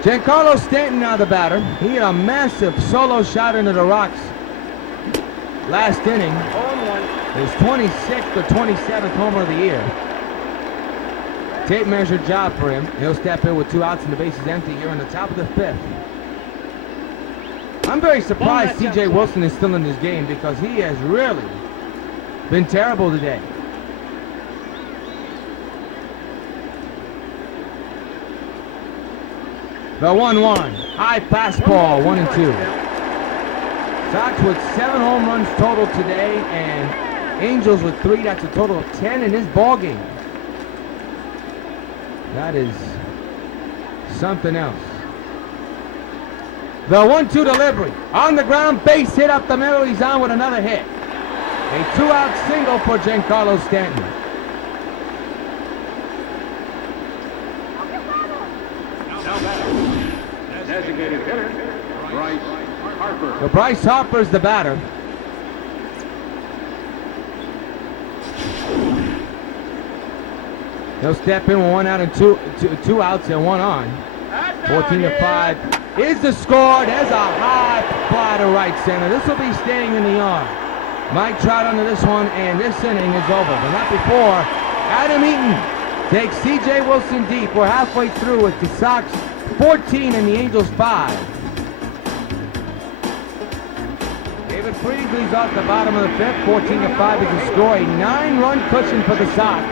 Giancarlo Stanton now the batter. He had a massive solo shot into the rocks last inning. His 26th or 27th homer of the year. Tape measure job for him. He'll step in with 2 outs and the base is empty here in the top of the 5th. I'm very surprised C.J. Wilson is still in this game because he has really been terrible today. The 1-1. High fastball, 1-2. Sox with 7 home runs total today and Angels with 3. That's a total of 10 in this ball game. That is something else. The 1-2 delivery. On the ground, base hit up the middle. He's on with another hit. A 2-out single for Giancarlo Stanton. Designated hitter, Bryce Harper. So Bryce Harper's the batter. He'll step in with 1 out and two outs and 1 on. 14-5 is the score. There's a high fly to right center. This will be staying in the yard. Mike Trout under this one, and this inning is over. But not before. Adam Eaton takes C.J. Wilson deep. We're halfway through with the Sox 14 and the Angels 5. David Freese leads off the bottom of the 5th. 14-5 is the score. A 9-run cushion for the Sox.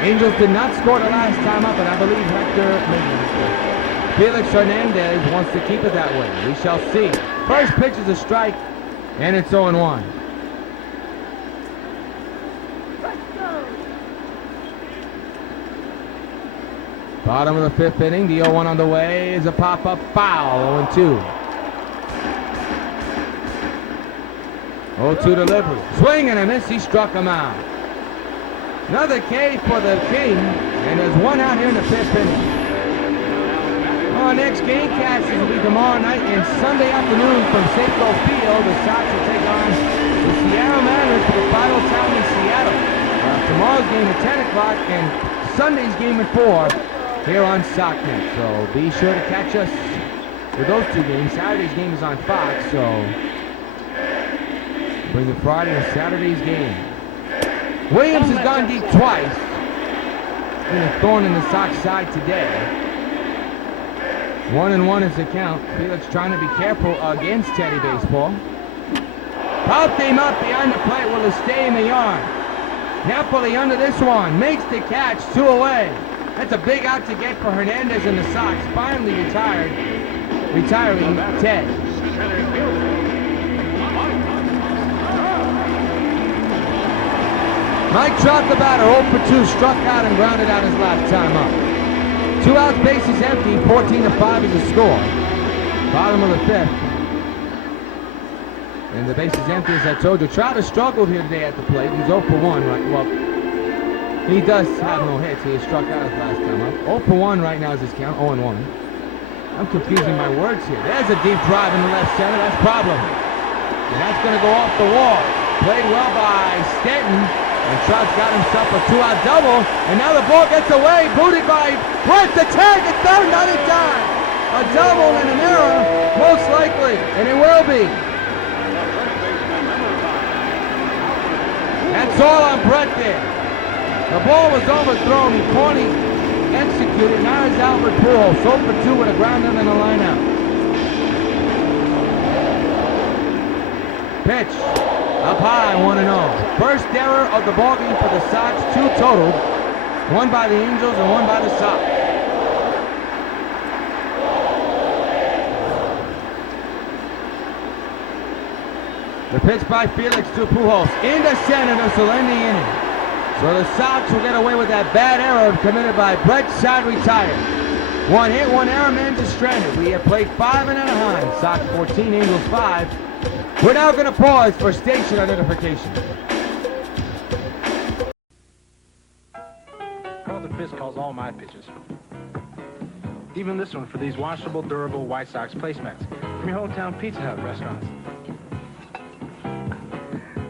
Angels did not score the last time up, and I believe Felix Hernandez wants to keep it that way. We shall see. First pitch is a strike, and it's 0-1. Bottom of the fifth inning, the 0-1 on the way is a pop-up foul, 0-2. 0-2 delivery. Swing and a miss, he struck him out. Another K for the King, and there's one out here in the fifth inning. Our next game cast will be tomorrow night and Sunday afternoon from Safeco Field. The Sox will take on the Seattle Mariners for the final time in Seattle. Tomorrow's game at 10 o'clock and Sunday's game at 4 here on SockNet. So be sure to catch us for those two games. Saturday's game is on Fox, so bring the Friday and Saturday's game. Williams has gone deep twice. Been a thorn in the Sox side today. 1-1 is the count. Felix trying to be careful against Teddy Baseball. Popped him up behind the plate. Will it stay in the yard? Napoli under this one. Makes the catch. 2 away. That's a big out to get for Hernandez and the Sox. Finally retiring Ted. Mike Trout, the batter, 0 for 2, struck out and grounded out his last time up. 2 outs, bases empty, 14-5 is the score. Bottom of the fifth. And the bases empty, as I told you. Trout has struggled here today at the plate. He's 0 for 1 right. Well, he does have no hits. He has struck out his last time up. 0 for 1 right now is his count. 0-1. I'm confusing my words here. There's a deep drive in the left center. That's a problem. And that's going to go off the wall. Played well by Stanton. And Trout's got himself a 2-out double, and now the ball gets away, booted by Brett. The tag is done, not in time. A double and an error, most likely, and it will be. That's all on Brett there. The ball was overthrown, he poorly executed. Now is Albert Pujols, 0 for 2 with a grounder and a lineout. Pitch. Up high, 1-0. First error of the ballgame for the Sox, 2 total. 1 by the Angels and 1 by the Sox. The pitch by Felix to Pujols. Into center, this will end the inning. So the Sox will get away with that bad error committed by Brett Shad, retired. 1 hit, 1 error, man just stranded. We have played 5 in Anaheim. Sox 14, Angels 5. We're now going to pause for station identification. Carlton Fisk calls all my pitches. Even this one for these washable, durable White Sox placemats from your hometown Pizza Hut restaurants.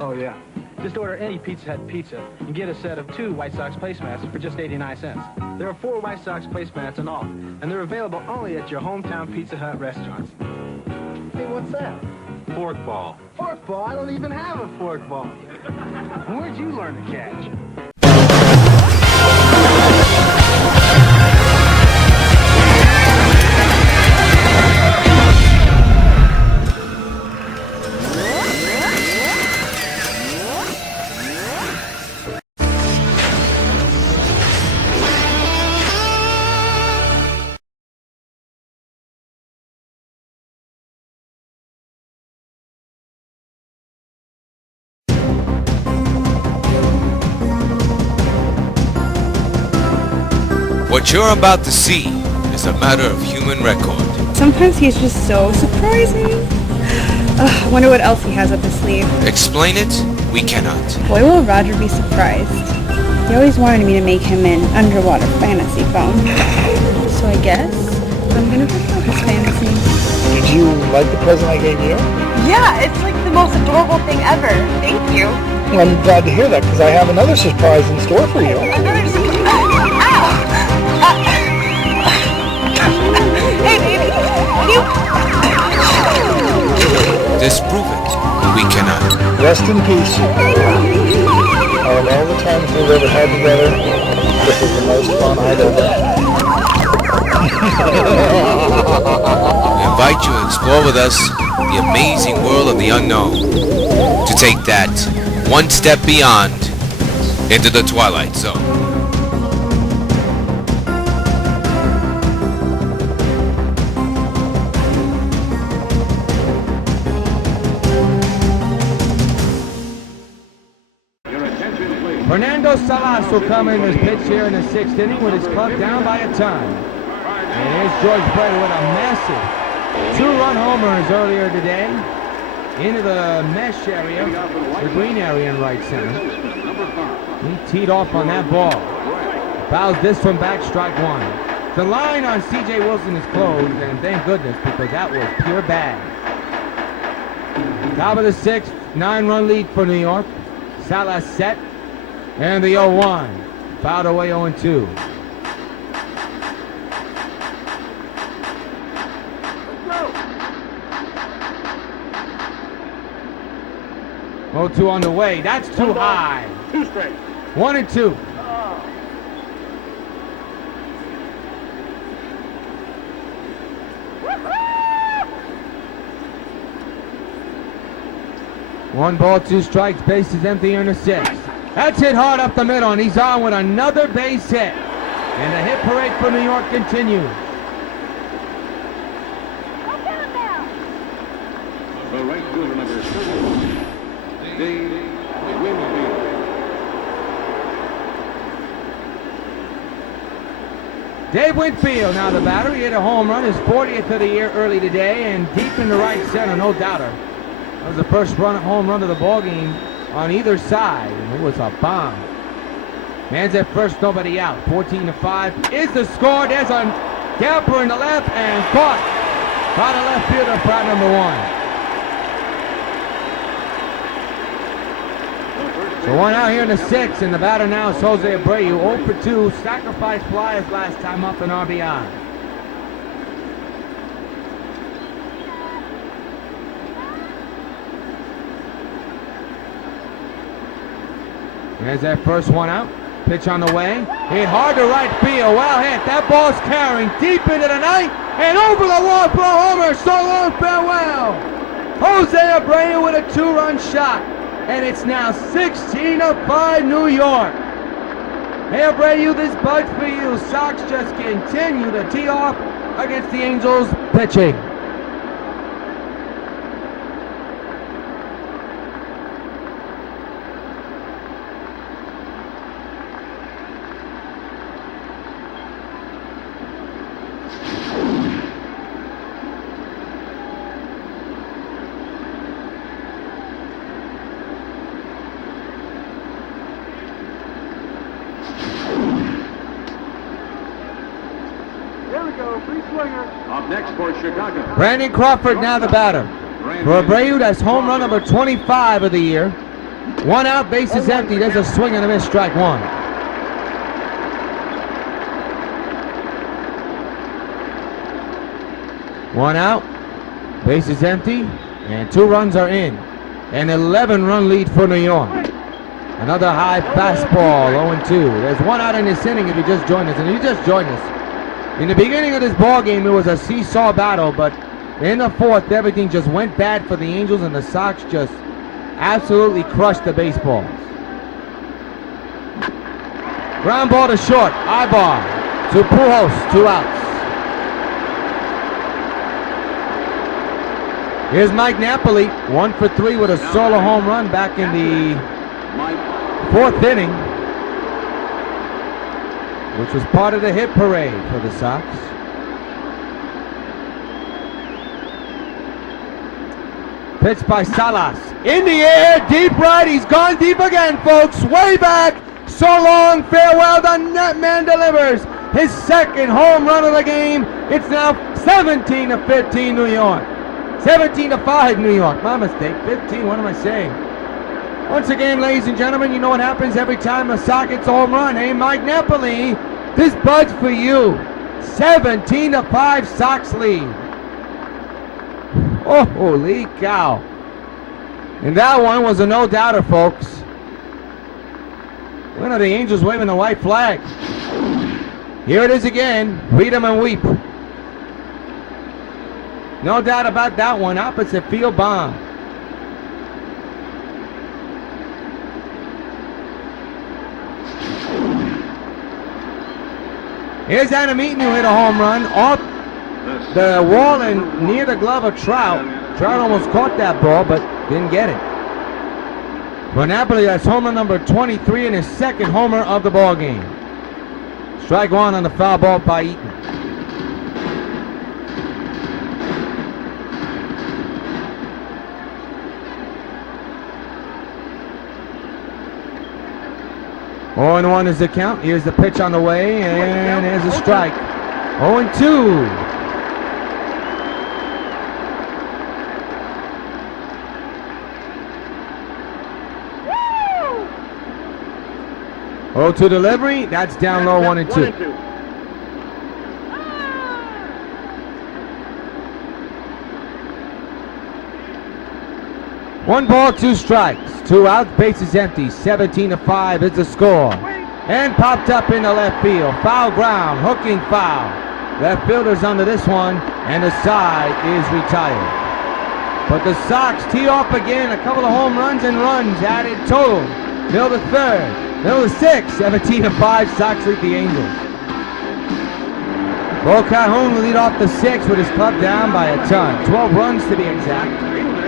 Oh, yeah. Just order any Pizza Hut pizza and get a set of 2 White Sox placemats for just 89 cents. There are 4 White Sox placemats in all, and they're available only at your hometown Pizza Hut restaurants. Hey, what's that? Fork ball. Fork ball? I don't even have a fork ball. Where'd you learn to catch? What you're about to see is a matter of human record. Sometimes he's just so surprising. I wonder what else he has up his sleeve. Explain it, we cannot. Boy, will Roger be surprised. He always wanted me to make him an underwater fantasy phone. So I guess I'm gonna fulfill his fantasy. Did you like the present I gave you? Yeah, it's like the most adorable thing ever. Thank you. Well, I'm glad to hear that because I have another surprise in store for you. Another surprise. Hey, baby. You. Disprove it, we cannot. Rest in peace. Out of all the times we've ever had together, this is the most fun I've ever had. We invite you to explore with us the amazing world of the unknown. To take that one step beyond into the Twilight Zone. Your attention, please. Fernando Salas will come in this pitch here in the 6th inning with his club down by a ton. And here's George Brett with a massive 2-run homers earlier today into the mesh area, the green area in right center. He teed off on that ball. Fouls this one back, strike one. The line on C.J. Wilson is closed, and thank goodness, because that was pure bad. Top of the 6th, 9-run lead for New York. Salas set, and the 0-1. Fouled away 0-2. Oh, 2 on the way. That's too high. 2 straight. 1-2. One ball, 2 strikes, bases empty in the 6th. That's hit hard up the middle, and he's on with another base hit. And the hit parade for New York continues. The right fielder number 7, Dave Winfield. Dave Winfield, now the batter. He hit a home run, his 40th of the year early today, and deep in the right center, no doubter. That was the first home run of the ball game on either side, and it was a bomb. Man's at first, nobody out. 14-5 is the score. There's a gapper in the left and caught by the left fielder, prop number 1. So 1 out here in the 6th, and the batter now is Jose Abreu. 0 for 2, sacrifice fly his last time up in RBI. There's that first one out. Pitch on the way. Hit hard to right field. Well hit. That ball's carrying deep into the night and over the wall for a homer. So long, farewell. Jose Abreu with a 2-run shot. And it's now 16-5 New York. Hey Abreu, this bud's for you. Sox just continue to tee off against the Angels pitching. Up next for Chicago. Brandon Crawford now the batter. For Abreu, that's home run number 25 of the year. 1 out, bases empty. There's a swing and a miss, strike 1. One out, bases empty, and 2 runs are in. An 11-run lead for New York. Another high fastball, 0-2. There's 1 out in this inning if you just joined us. And if you just joined us, in the beginning of this ball game, it was a seesaw battle, but in the 4th, everything just went bad for the Angels, and the Sox just absolutely crushed the baseballs. Ground ball to short, Ibar to Pujols, 2 outs. Here's Mike Napoli, 1 for 3 with a solo home run back in the 4th inning, which was part of the hit parade for the Sox. Pitch by Salas. In the air, deep right. He's gone deep again, folks. Way back. So long, farewell. The net man delivers his 2nd home run of the game. It's now 17-15 New York. 17-5 New York. My mistake. 15. What am I saying? Once again, ladies and gentlemen, you know what happens every time a Sox hits a home run. Hey, Mike Napoli, this bud's for you. 17-5 Sox lead. Oh, holy cow. And that one was a no-doubter, folks. When are the Angels waving the white flag? Here it is again. Read 'em and weep. No doubt about that one. Opposite field bomb. Here's Adam Eaton, who hit a home run off the wall and near the glove of Trout. Trout almost caught that ball, but didn't get it. For Napoli, that's homer number 23 and his second homer of the ball game. Strike one on the foul ball by Eaton. Oh, and 1 is the count. Here's the pitch on the way, and there's a strike. 0-2. Oh, to delivery. That's down low, 1-2. 1 ball, 2 strikes. 2 outs, bases empty. 17-5 is the score. And popped up into left field. Foul ground, hooking foul. Left fielder's under this one, and the side is retired. But the Sox tee off again. A couple of home runs and runs added total. Middle to third. Middle to 6. 17-5. Sox lead the Angels. Bo Calhoun will lead off the 6th with his club down by a ton. 12 runs to be exact.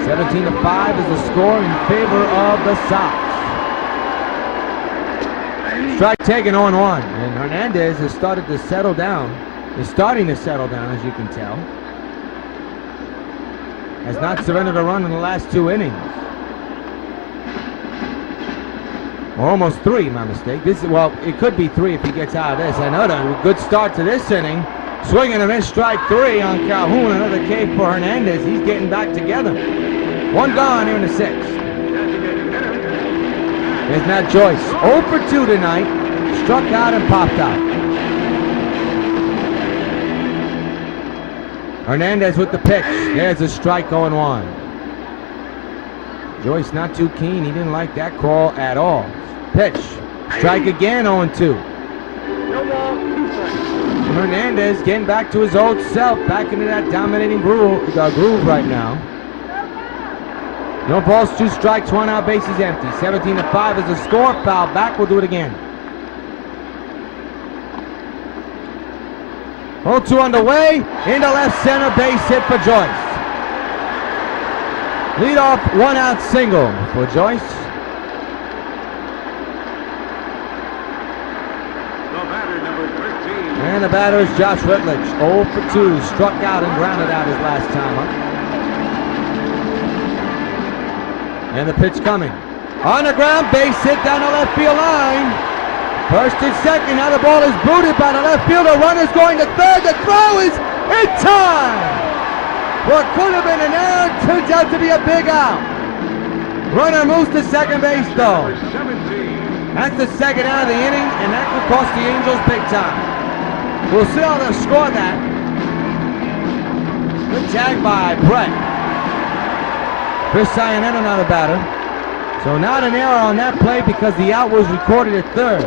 17-5 is the score in favor of the Sox. Strike taken 0-1. And Hernandez has started to settle down. Is starting to settle down, as you can tell. Has not surrendered a run in the last 2 innings. Or almost 3, my mistake. Well, it could be 3 if he gets out of this. Another good start to this inning. Swinging a miss, strike 3 on Calhoun. Another K for Hernandez. He's getting back together. 1 gone here in the 6th. There's Matt Joyce. 0 for 2 tonight. Struck out and popped out. Hernandez with the pitch. There's a strike, 0-1. Joyce not too keen. He didn't like that call at all. Pitch. Strike again, 0-2. Hernandez getting back to his old self. Back into that dominating groove right now. No balls, 2 strikes, 1 out, bases empty. 17-5 is the score. Foul back. We'll do it again. 0-2 underway. Into left center, base hit for Joyce. Lead off 1 out single for Joyce. And the batter is Josh Rutledge. 0 for 2. Struck out and grounded out his last time up. And the pitch coming. On the ground, base hit down the left field line. First and second. Now the ball is booted by the left fielder. Runner's going to third. The throw is in time. What could have been an error turns out to be a big out. Runner moves to second base though. That's the second out of the inning, and that could cost the Angels big time. We'll see how they'll score that. Good tag by Brett. Chris Sionetta, another batter. So not an error on that play because the out was recorded at third.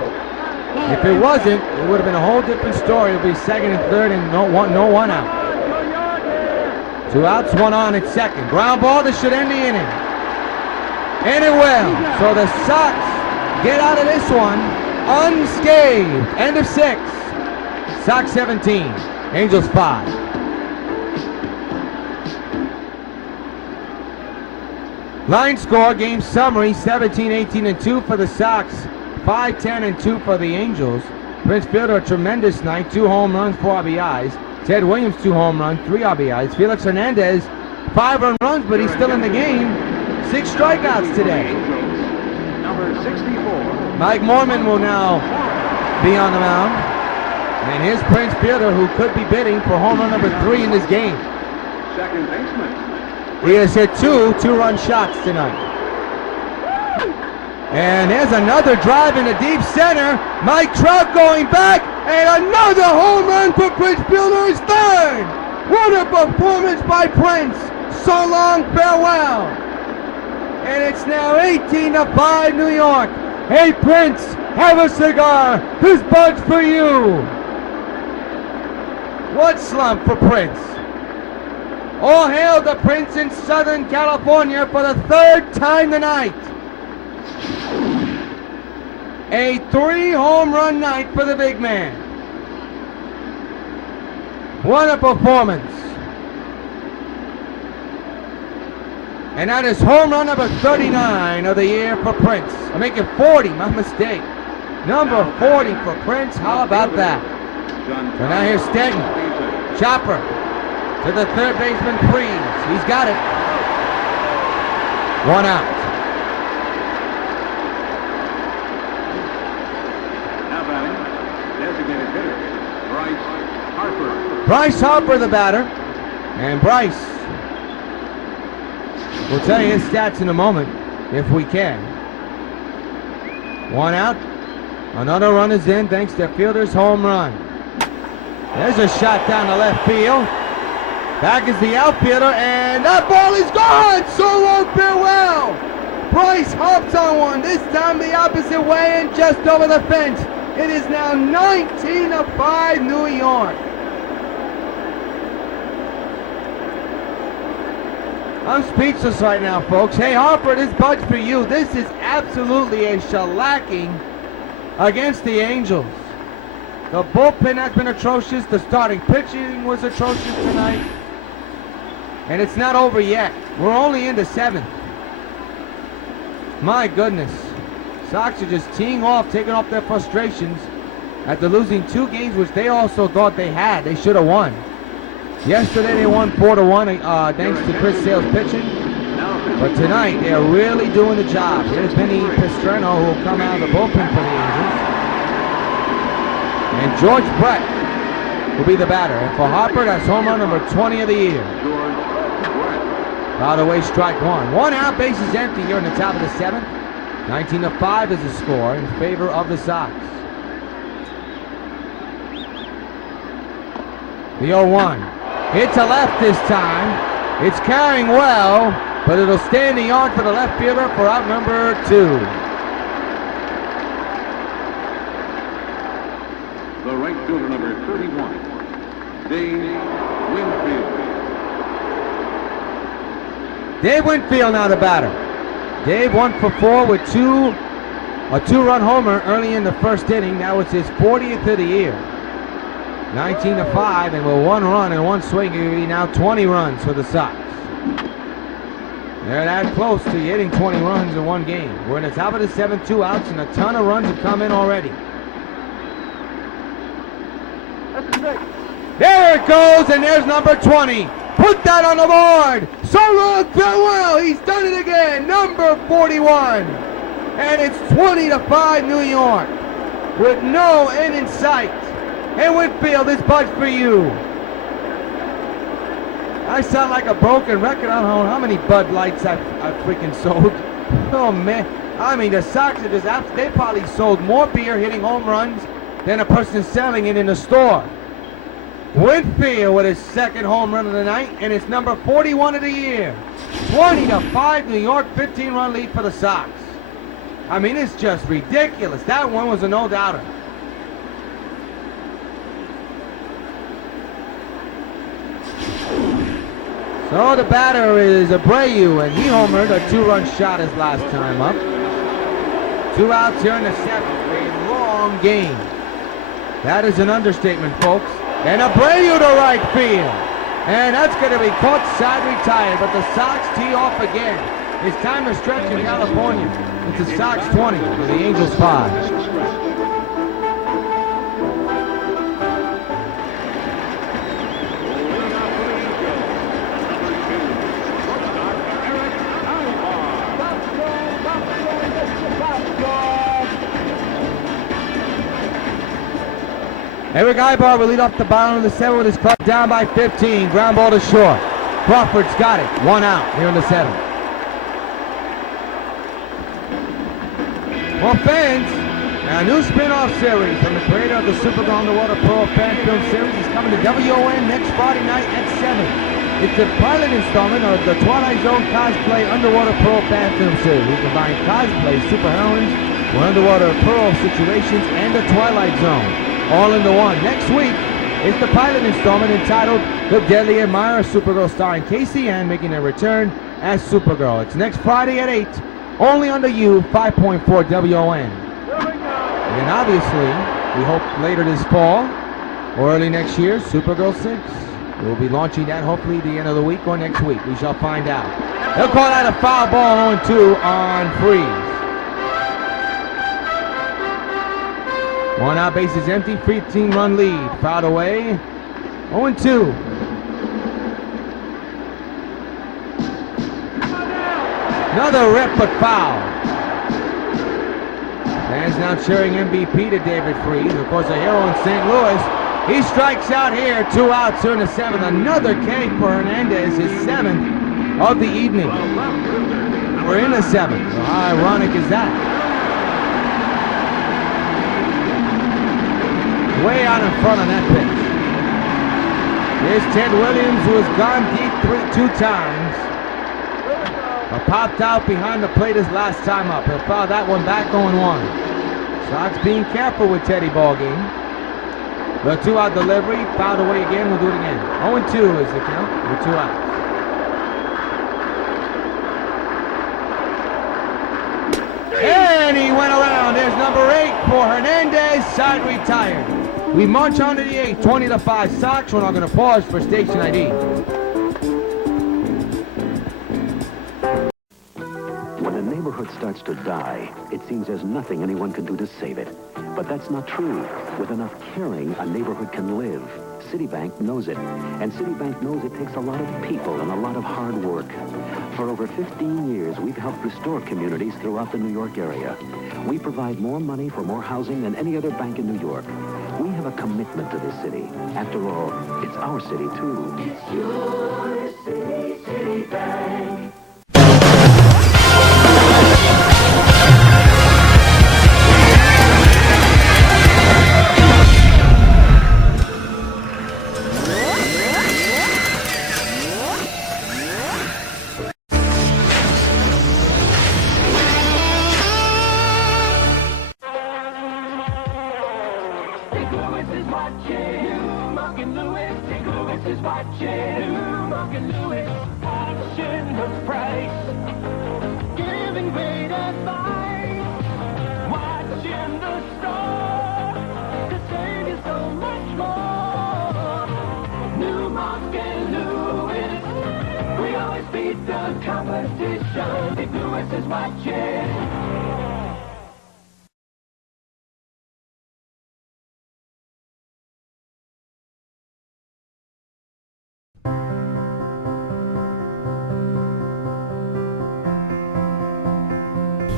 If it wasn't, it would have been a whole different story. It would be second and third and no one out. 2 outs, 1 on at second. Ground ball that should end the inning. And it will. So the Sox get out of this one unscathed. End of 6. Sox 17, Angels 5. Line score, game summary, 17-18-2 for the Sox, 5-10-2 for the Angels. Prince Fielder, a tremendous night, 2 home runs, 4 RBIs. Ted Williams, 2 home runs, 3 RBIs. Felix Hernandez, 5 earned runs, but he's still in the game. 6 strikeouts today. Number 64. Mike Mormon will now be on the mound. And here's Prince Fielder, who could be bidding for home run number 3 in this game. Second baseman. He has hit 2 two-run shots tonight. And there's another drive in the deep center. Mike Trout going back, and another home run for Prince Fielder is third. What a performance by Prince. So long, farewell. And it's now 18-5 New York. Hey Prince, have a cigar. This bug's for you. What slump for Prince? All hail the Prince in Southern California for the 3rd time tonight. A 3 home run night for the big man. What a performance. And that is home run number 39 of the year for Prince. I'm making 40, my mistake. Number 40 for Prince, how about that? So now here's Stanton. Chopper to the third baseman, Freeze. He's got it. 1 out. Now batting, designated hitter, Bryce Harper. Bryce Harper, the batter. And Bryce, we'll tell you his stats in a moment, if we can. 1 out. Another run is in thanks to fielder's home run. There's a shot down the left field. Back is the outfielder, and that ball is gone! So won't farewell! Bryce hops on one, this time the opposite way and just over the fence. It is now 19-5 New York. I'm speechless right now, folks. Hey, Harper, this bud's for you. This is absolutely a shellacking against the Angels. The bullpen has been atrocious. The starting pitching was atrocious tonight. And it's not over yet. We're only in the 7th. My goodness. Sox are just teeing off, taking off their frustrations after losing 2 games, which they also thought they had. They should have won. Yesterday they won 4-1 thanks to Chris Sale's pitching. But tonight they're really doing the job. Here's Vinny Pistrano, who will come out of the bullpen for the Angels. And George Brett will be the batter. And for Harper, that's home run number 20 of the year. By the way, strike 1. 1 out, bases empty here in the top of the 7th. 19-5 is the score in favor of the Sox. The 0-1. Hit to left this time. It's carrying well, but it'll stay in the yard for the left fielder for out number 2. The right fielder, number 31, Dave Winfield. Dave Winfield now the batter. Dave 1 for 4 with a 2-run homer early in the first inning. That was his 40th of the year. 19-5, and with 1 run and 1 swing, it'll be now 20 runs for the Sox. They're that close to hitting 20 runs in 1 game. We're in the top of the 7th, 2 outs, and a ton of runs have come in already. There it goes, and there's number 20. Put that on the board. So long, farewell. He's done it again. Number 41. And it's 20-5 New York with no end in sight. Hey, Winfield, this bud's for you. I sound like a broken record. I don't know how many Bud Lights I've freaking sold. Oh, man. I mean, the Sox are just, they probably sold more beer hitting home runs than a person selling it in the store. Winfield with his 2nd home run of the night, and it's number 41 of the year. 20-5 New York, 15-run lead for the Sox. I mean, it's just ridiculous. That one was a no-doubter. So the batter is Abreu, and he homered. A 2-run shot his last time up. 2 outs here in the 7th. A long game. That is an understatement, folks. And Abreu to right field. And that's going to be caught side retired, but the Sox tee off again. It's time to stretch in California. It's the Sox 20 for the Angels 5. Eric Ibar will lead off the bottom of the 7th with his club down by 15. Ground ball to short. Crawford's got it. 1 out here in the 7th. Well, fans, a new spin-off series from the creator of the Super Underwater Pro fan film series is coming to WON next Friday night at 7. It's the pilot installment of the Twilight Zone Cosplay Underwater Pro fan film series. We combine cosplay superheroines with underwater pearl situations and the Twilight Zone, all into one. Next week is the pilot installment entitled The Deadly Admirer, Supergirl starring Casey Ann making a return as Supergirl. It's next Friday at 8, only on the U 5.4 WON. And obviously, we hope later this fall or early next year, Supergirl 6. We'll be launching that hopefully the end of the week or next week. We shall find out. They'll call that a foul ball 0-2 on Freeze. One out, bases empty, 15-run lead. Fouled away, 0-2. Another rip but foul. Fans now cheering MVP to David Freeze. Of course, a hero in St. Louis. He strikes out here, 2 outs here in the 7th. Another K for Hernandez, his 7th of the evening. We're in the 7th. So how ironic is that? Way out in front on that pitch. Here's Ted Williams, who has gone deep 2 times. Popped out behind the plate his last time up. He'll foul that one back, going 1. Sox being careful with Teddy ball game. The 2-out delivery, fouled away again. We'll do it again. 0-2 is the count with 2 outs. And he went around. There's number 8 for Hernandez. Side retired. We march on to the 8th, 20-5 Sox. We're not going to pause for station ID. When a neighborhood starts to die, it seems there's nothing anyone can do to save it. But that's not true. With enough caring, a neighborhood can live. Citibank knows it. And Citibank knows it takes a lot of people and a lot of hard work. For over 15 years, we've helped restore communities throughout the New York area. We provide more money for more housing than any other bank in New York. We have a commitment to this city. After all, it's our city, too. It's your city, Citibank.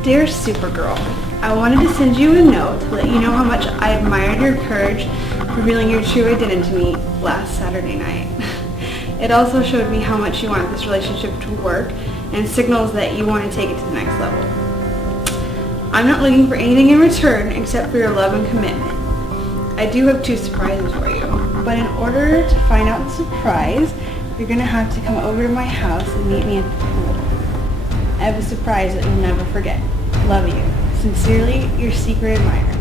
Dear Supergirl, I wanted to send you a note to let you know how much I admired your courage revealing your true identity to me last Saturday night. It also showed me how much you want this relationship to work and signals that you want to take it to the next level. I'm not looking for anything in return except for your love and commitment. I do have 2 surprises for you, but in order to find out the surprise, you're going to have to come over to my house and meet me at the pool. I have a surprise that you'll never forget. Love you. Sincerely, your secret admirer.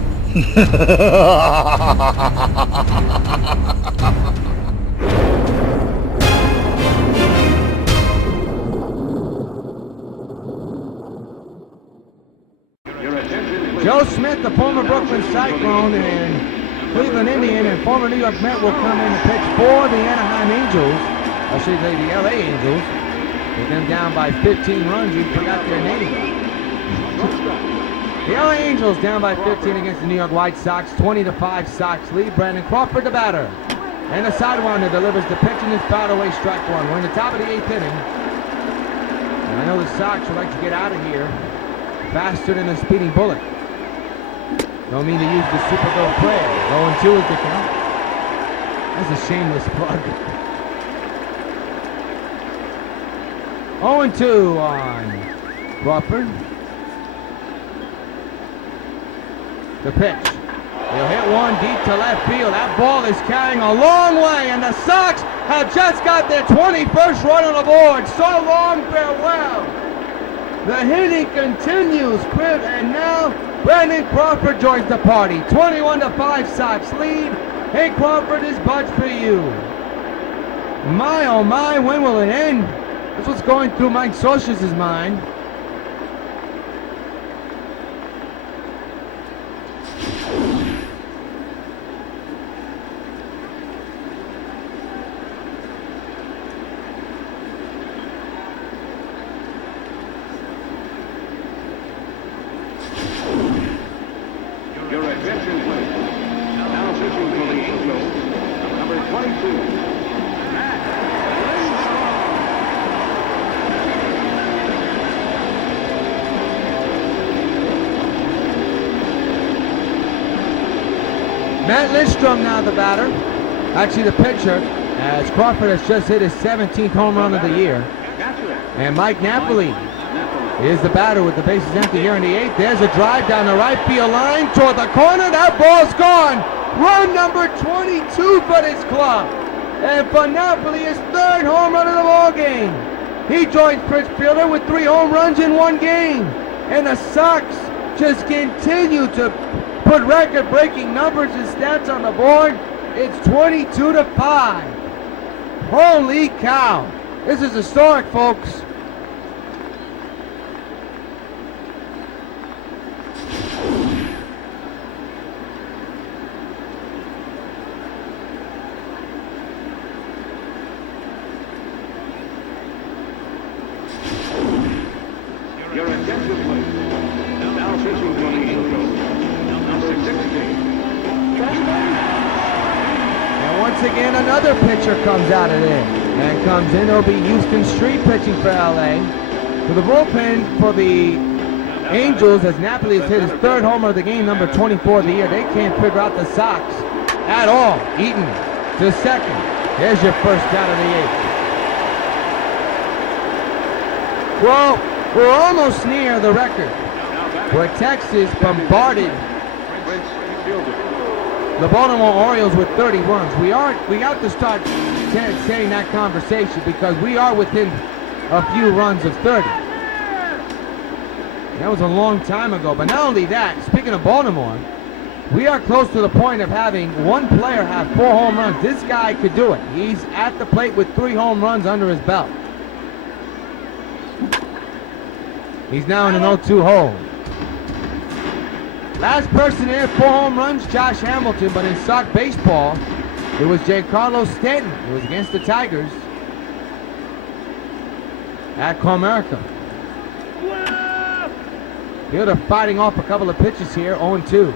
Joe Smith, the former Brooklyn Cyclone and Cleveland Indian and former New York Met, will come in to pitch for the Anaheim Angels. I should say the LA Angels. With them down by 15 runs, you forgot their name. The LA Angels down by 15 against the New York White Sox. 20-5 Sox lead. Brandon Crawford, the batter. And the sidewinder delivers the pitch and is fouled away, strike 1. We're in the top of the 8th inning. And I know the Sox would like to get out of here faster than a speeding bullet. Don't mean to use the Supergirl prayer. 0-2 is the count. That's a shameless plug. 0-2 on Crawford. The pitch. He'll hit one deep to left field. That ball is carrying a long way, and the Sox have just got their 21st run on the board. So long, farewell. The hitting continues, and now Brandon Crawford joins the party. 21-5 Sox lead. Hey, Crawford, this budge for you. My, oh my, when will it end? That's what's going through Mike Socha's mind. Your attention, please. Now pitching for the Angels, number 22, Matt Matt Lindstrom now the batter. Actually the pitcher, as Crawford has just hit his 17th home run of the year. And Mike Napoli is the batter with the bases empty here in the 8th. There's a drive down the right field line toward the corner. That ball's gone. Run number 22 for this club. And for Napoli, his 3rd home run of the ball game. He joins Prince Fielder with 3 home runs in 1 game. And the Sox just continue to put record-breaking numbers and stats on the board. It's 22-5. Holy cow. This is historic, folks. Your attention, please. Now pitching for the Angels, number 60. And once again, another pitcher comes out of there and comes in. It'll be Houston Street pitching for LA. For the bullpen for the Angels, as Napoli has hit his 3rd homer of the game, number 24 of the year. They can't figure out the Sox at all. Eaton to second. There's your first out of the 8th. Well, we're almost near the record where Texas bombarded the Baltimore Orioles with 30 runs. We have to start saying that conversation because we are within a few runs of 30. That was a long time ago. But not only that, speaking of Baltimore, we are close to the point of having one player have 4 home runs. This guy could do it. He's at the plate with 3 home runs under his belt. He's now in an 0-2 hole. Last person to hit 4 home runs, Josh Hamilton, but in Sox baseball, it was Giancarlo Stanton. It was against the Tigers at Comerica. Fielder fighting off a couple of pitches here, 0-2.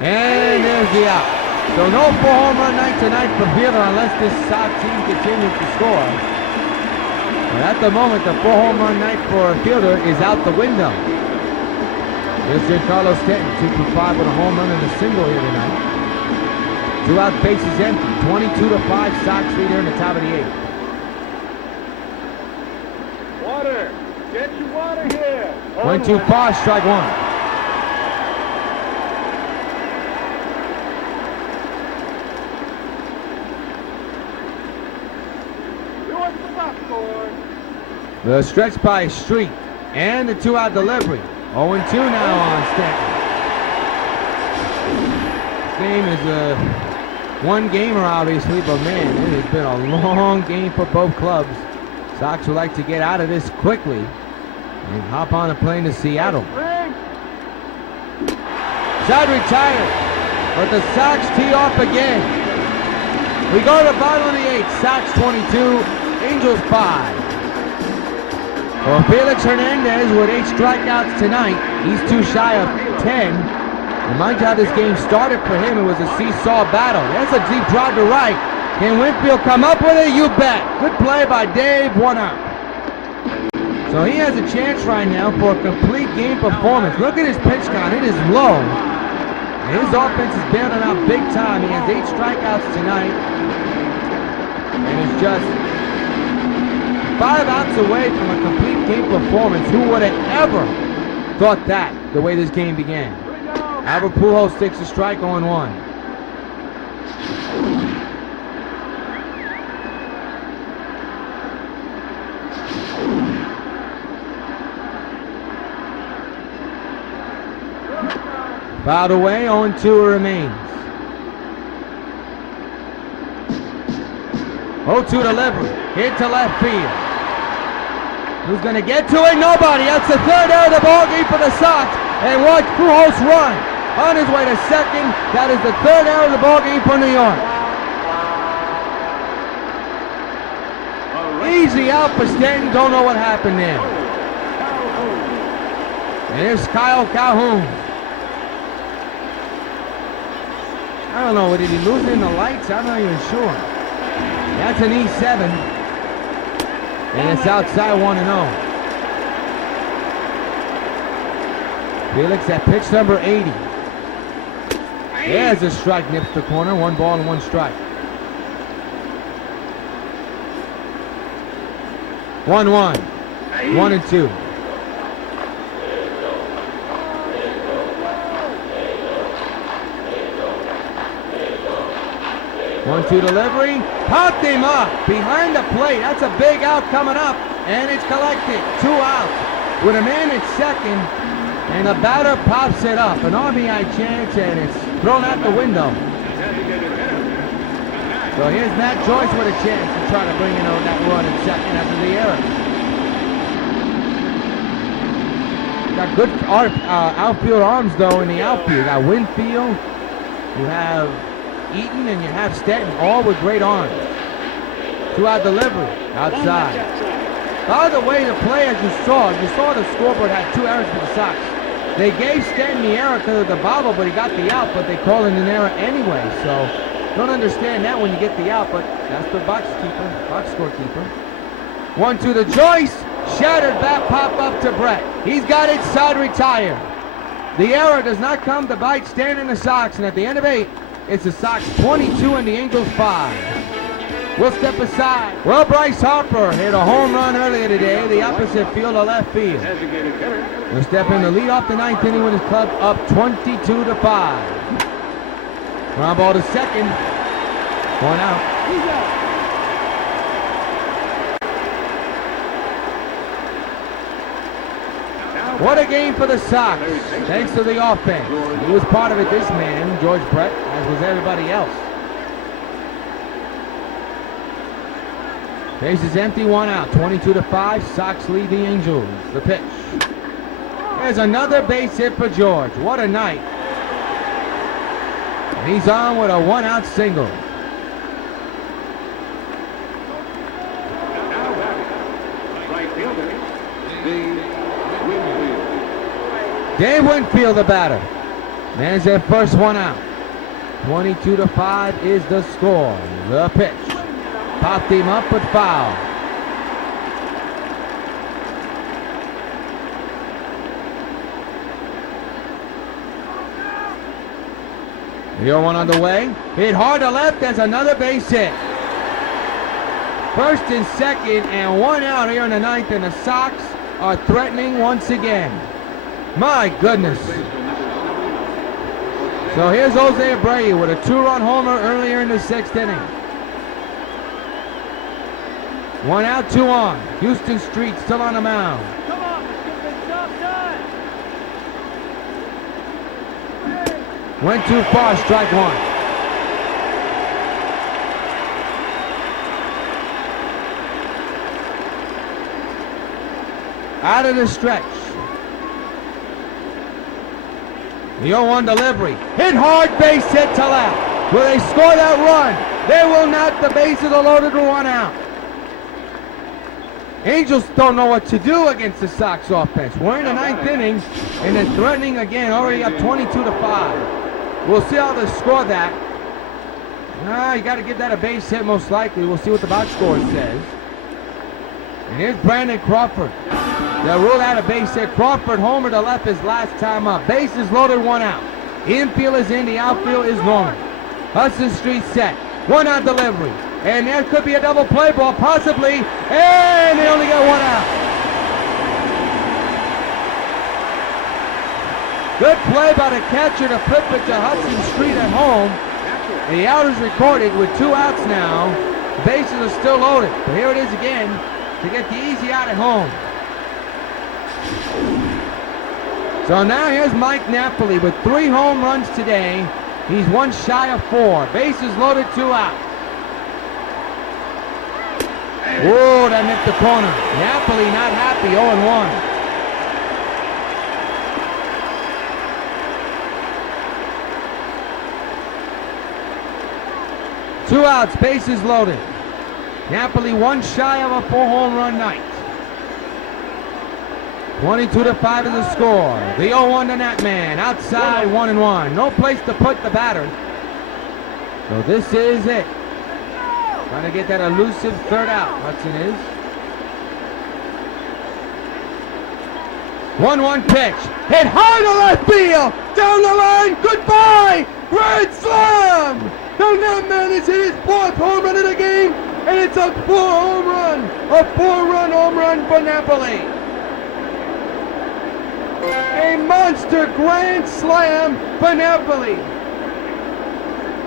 And there's the out. So no 4 home run night tonight for Fielder unless this Sox team continues to score. But at the moment, the 4 home run night for Fielder is out the window. There's Giancarlo Stanton, 2 for 5 with a home run and a single here tonight. 2 out, bases empty. 22-5, Sox lead here in the top of the 8th. Water! Get your water here! Went too far, strike 1. The stretch by Street and the 2-out delivery. 0-2 now on Stanton. This game is a one-gamer, obviously, but man, it has been a long game for both clubs. Sox would like to get out of this quickly and hop on a plane to Seattle. Shot retired, but the Sox tee off again. We go to the bottom of the 8th. Sox 22, Angels 5. Well, Felix Hernandez with 8 strikeouts tonight. He's too shy of 10. And mind you how this game started for him. It was a seesaw battle. There's a deep drive to right. Can Winfield come up with it? You bet. Good play by Dave, 1 out. So he has a chance right now for a complete game performance. Look at his pitch count. It is low. And his offense is bailing out big time. He has 8 strikeouts tonight. And it's just 5 outs away from a complete game performance. Who would have ever thought that, the way this game began? Albert Pujols takes a strike, 0-1. Fouled away, 0-2 remains. 0-2 delivery, hit to left field. Who's going to get to it? Nobody. That's the 3rd out of the ball game for the Sox. And watch Pujols run on his way to second. That is the 3rd out of the ball game for New York. Easy out for Stanton. Don't know what happened there. And here's Kyle Calhoun. I don't know. Did he lose it in the lights? I'm not even sure. That's an E7. And it's outside 1-0. Felix at pitch number 80. There's a strike, nips the corner. 1 ball and 1 strike. 1-1. 1-2. 1-2 delivery. Popped him up behind the plate. That's a big out coming up. And it's collected. 2 outs. With a man at second. And the batter pops it up. An RBI chance, and it's thrown out the window. So here's Matt Joyce with a chance to try to bring in that run at second after the error. Got good outfield arms, though, in the outfield. You got Winfield, you have Eaton, and you have Stanton, all with great arms. 2-out delivery, outside. By the way, the play, as you saw the scoreboard had 2 errors for the Sox. They gave Stanton the error because of the bobble, but he got the out, but they called it an error anyway. So don't understand that when you get the out, but that's the box scorekeeper. 1-2 to Joyce. Shattered bat pop up to Brett. He's got it, side retired. The error does not come to bite Stanton and the Sox, and at the end of 8, it's the Sox 22 and the Angels 5. We'll step aside. Well, Bryce Harper hit a home run earlier today, the opposite field of left field. We'll step in to lead off the 9th inning with his club up 22-5. Ground ball to second. 1 out. What a game for the Sox, thanks to the offense. He was part of it, this man, George Brett, as was everybody else. Base is empty, 1 out, 22-5. Sox lead the Angels. The pitch. There's another base hit for George. What a night. And he's on with a 1-out single. Dave Winfield, the batter. Man's their first 1 out. 22-5 is the score. The pitch. Popped him up, but foul. The 0-1 on the way. Hit hard to left. There's another base hit. First and second, and 1 out here in the 9th, and the Sox are threatening once again. My goodness. So here's Jose Abreu with a 2-run homer earlier in the 6th inning. 1 out, 2 on. Houston Street still on the mound. Come on, let's get this job done. Went too far, strike 1. Out of the stretch. The 0-1 delivery. Hit hard, base hit to left. Will they score that run? They will not. The bases are loaded to 1 out. Angels don't know what to do against the Sox offense. We're in the 9th inning, and they're threatening again, already up 22-5. We'll see how they score that. You got to give that a base hit most likely. We'll see what the box score says. And here's Brandon Crawford. They'll rule out a base hit. Crawford homer to left his last time up. Bases loaded, 1 out. Infield is in, the outfield is normal. Hudson Street set. 1 out delivery. And there could be a double play ball, possibly. And they only get 1 out. Good play by the catcher to flip it to Hudson Street at home. The out is recorded with 2 outs now. The bases are still loaded. But here it is again to get the easy out at home. So now here's Mike Napoli with 3 home runs today. He's 1 shy of 4. Bases loaded, 2 out. Whoa, that nipped the corner. Napoli not happy, 0-1. Two outs, bases loaded. Napoli one shy of a 4-home run night. 22-5 is the score. The 0-1 to Natman. Outside 1-1. No place to put the batter. So this is it. Trying to get that elusive third out. Hudson is. 1-1 pitch. Hit high to left field. Down the line. Goodbye. Grand slam. The Natman has hit his 4th home run of the game. And it's a 4-home run. A 4-run home run for Napoli. A monster grand slam for Napoli.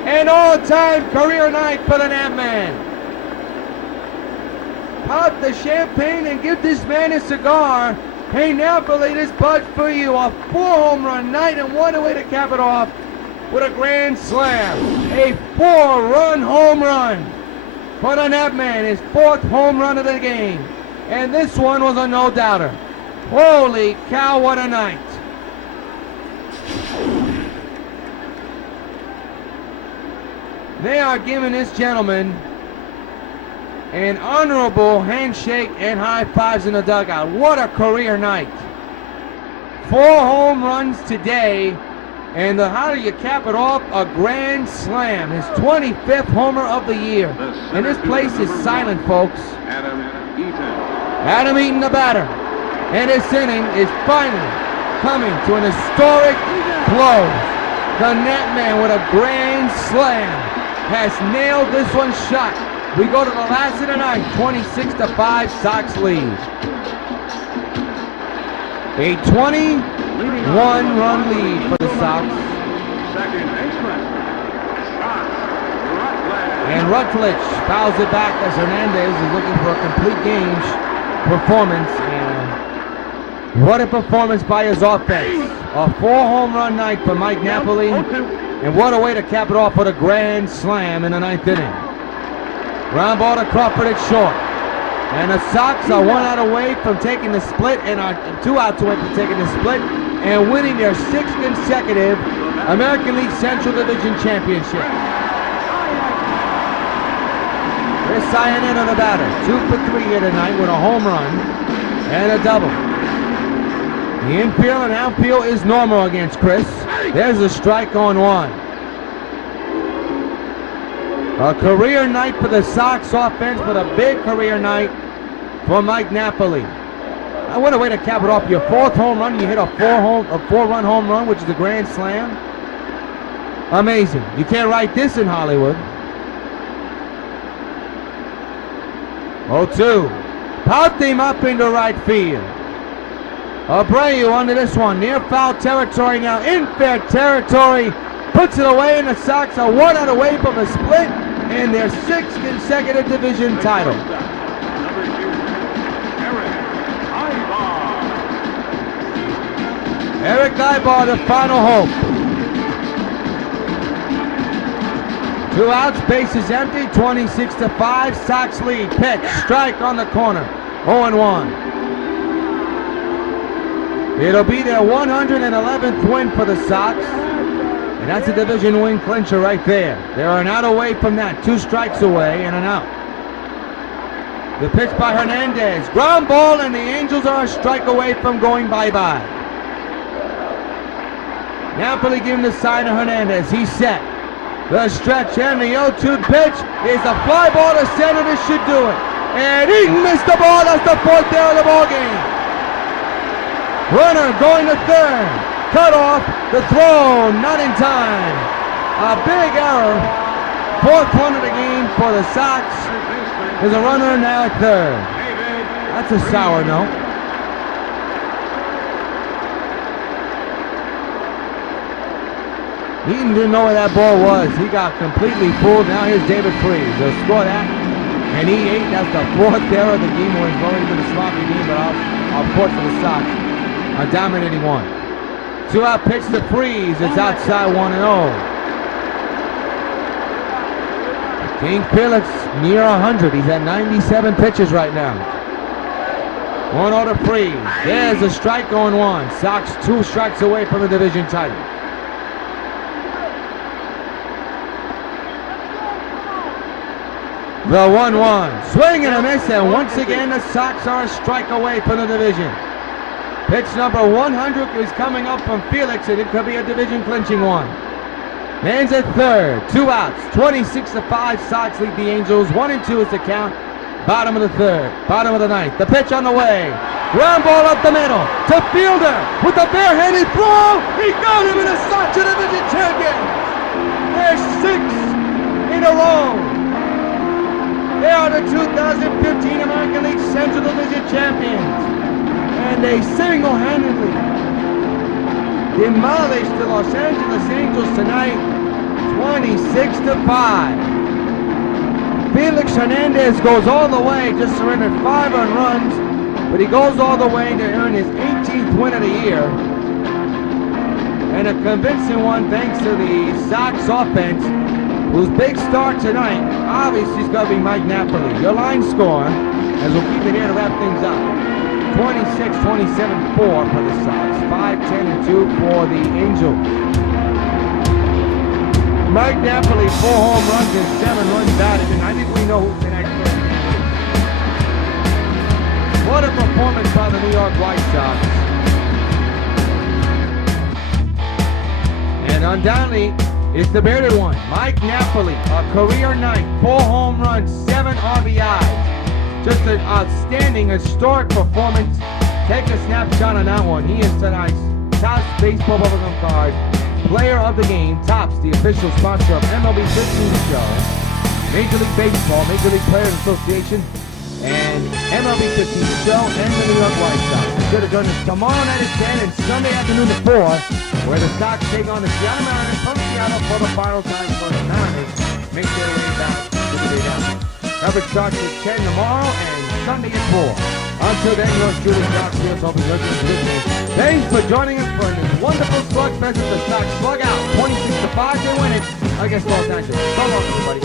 An all-time career night for the Natman. Pop the champagne and give this man a cigar. Hey Napoli, this bud's for you. A 4-home run night and one away to cap it off with a grand slam. A 4-run home run for the Natman. His 4th home run of the game. And this one was a no-doubter. Holy cow, what a night. They are giving this gentleman an honorable handshake and high fives in the dugout. What a career night. 4 home runs today, and how do you cap it off? A grand slam. His 25th homer of the year. And this place is silent, folks. Adam Eaton. Adam Eaton, the batter. And this inning is finally coming to an historic close. The Natman with a grand slam has nailed this one shut. We go to the last of the night, 26-5 Sox lead. A 21-run lead for the Sox. Second baseman. And Rutledge fouls it back as Hernandez is looking for a complete game performance. And what a performance by his offense. A 4-home run night for Mike Napoli. And what a way to cap it off with a grand slam in the 9th inning. Ground ball to Crawford at short. And the Sox are 1 out away from taking the split and are 2 outs away from taking the split and winning their 6th consecutive American League Central Division Championship. Chris Cianetto, the batter. 2 for 3 here tonight with a home run and a double. The infield and outfield is normal against Chris. There's a strike on 1. A career night for the Sox offense, but a big career night for Mike Napoli. What a way to cap it off. Your 4th home run, you hit a 4-run home run, which is a grand slam. Amazing. You can't write this in Hollywood. 0-2. Popped him up into right field. Abreu under this one, near foul territory now, in fair territory, puts it away, and the Sox are 1 out away from a split in their 6th consecutive division title. Eric Ibar, the final hope. 2 outs, bases empty, 26-5, Sox lead. Pitch, strike on the corner, 0-1. It'll be their 111th win for the Sox, and that's a division win clincher right there. They're an out away from that, 2 strikes away and an out. The pitch by Hernandez, ground ball, and the Angels are a strike away from going bye-bye. Napoli giving the sign to Hernandez, he's set. The stretch and the 0-2 pitch is a fly ball to center, this should do it. And Eaton missed the ball, that's the 4th error of the ball game. Runner going to 3rd. Cut off. The throw not in time. A big error. 4th one of the game for the Sox. There's a runner now at 3rd. That's a sour note. Eaton didn't know where that ball was. He got completely fooled. Now here's David Freese. They'll score that. And he ate. That's the 4th error of the game. Where he's already been a sloppy game, but I'll report for the Sox. A dominating one. 2-out pitch to Freese. It's outside 1-0. King Felix near 100. He's at 97 pitches right now. 1-0 to Freese. There's a strike on 1. Sox 2 strikes away from the division title. The 1-1. Swing and a miss, and once again the Sox are a strike away from the division. Pitch number 100 is coming up from Felix, and it could be a division clinching one. Man's at third, 2 outs, 26-5. Sox lead the Angels. 1-2 is the count. Bottom of the third, bottom of the ninth. The pitch on the way. Ground ball up the middle to Fielder with a barehanded throw. He got him, and the Sox are division champion. They're 6 in a row. They are the 2015 American League Central Division champions. And they single-handedly demolished the Los Angeles Angels tonight, 26-5. Felix Hernandez goes all the way, just surrendered 5 earned runs, but he goes all the way to earn his 18th win of the year. And a convincing one thanks to the Sox offense, whose big star tonight, obviously, is going to be Mike Napoli. Your line score, as we'll keep it here to wrap things up, 26-27-4 for the Sox, 5-10-2 for the Angels. Mike Napoli, 4 home runs and 7 runs batted, and I think we know who's the next person. What a performance by the New York White Sox. And undoubtedly, it's the bearded one, Mike Napoli, a career night, 4 home runs, 7 RBIs. Just an outstanding, historic performance. Take a snapshot on that one. He is tonight's top baseball bubblegum card. Player of the game, tops the official sponsor of MLB The Show, Major League Baseball, Major League Players Association, and MLB The Show, and the New York White Sox. Be sure to join us tomorrow night at 10 and Sunday afternoon at 4, where the Sox take on the Seattle Mariners from Seattle for the final time for the Mariners make their way back to the day down. Coverage starts at 10 tomorrow and Sunday at 4. Until then, yours truly, Sox Fields, hoping you're listening. Thanks for joining us for this wonderful slugfest with the Sox slug out. 26-5, they win it against Los Angeles. So long, everybody.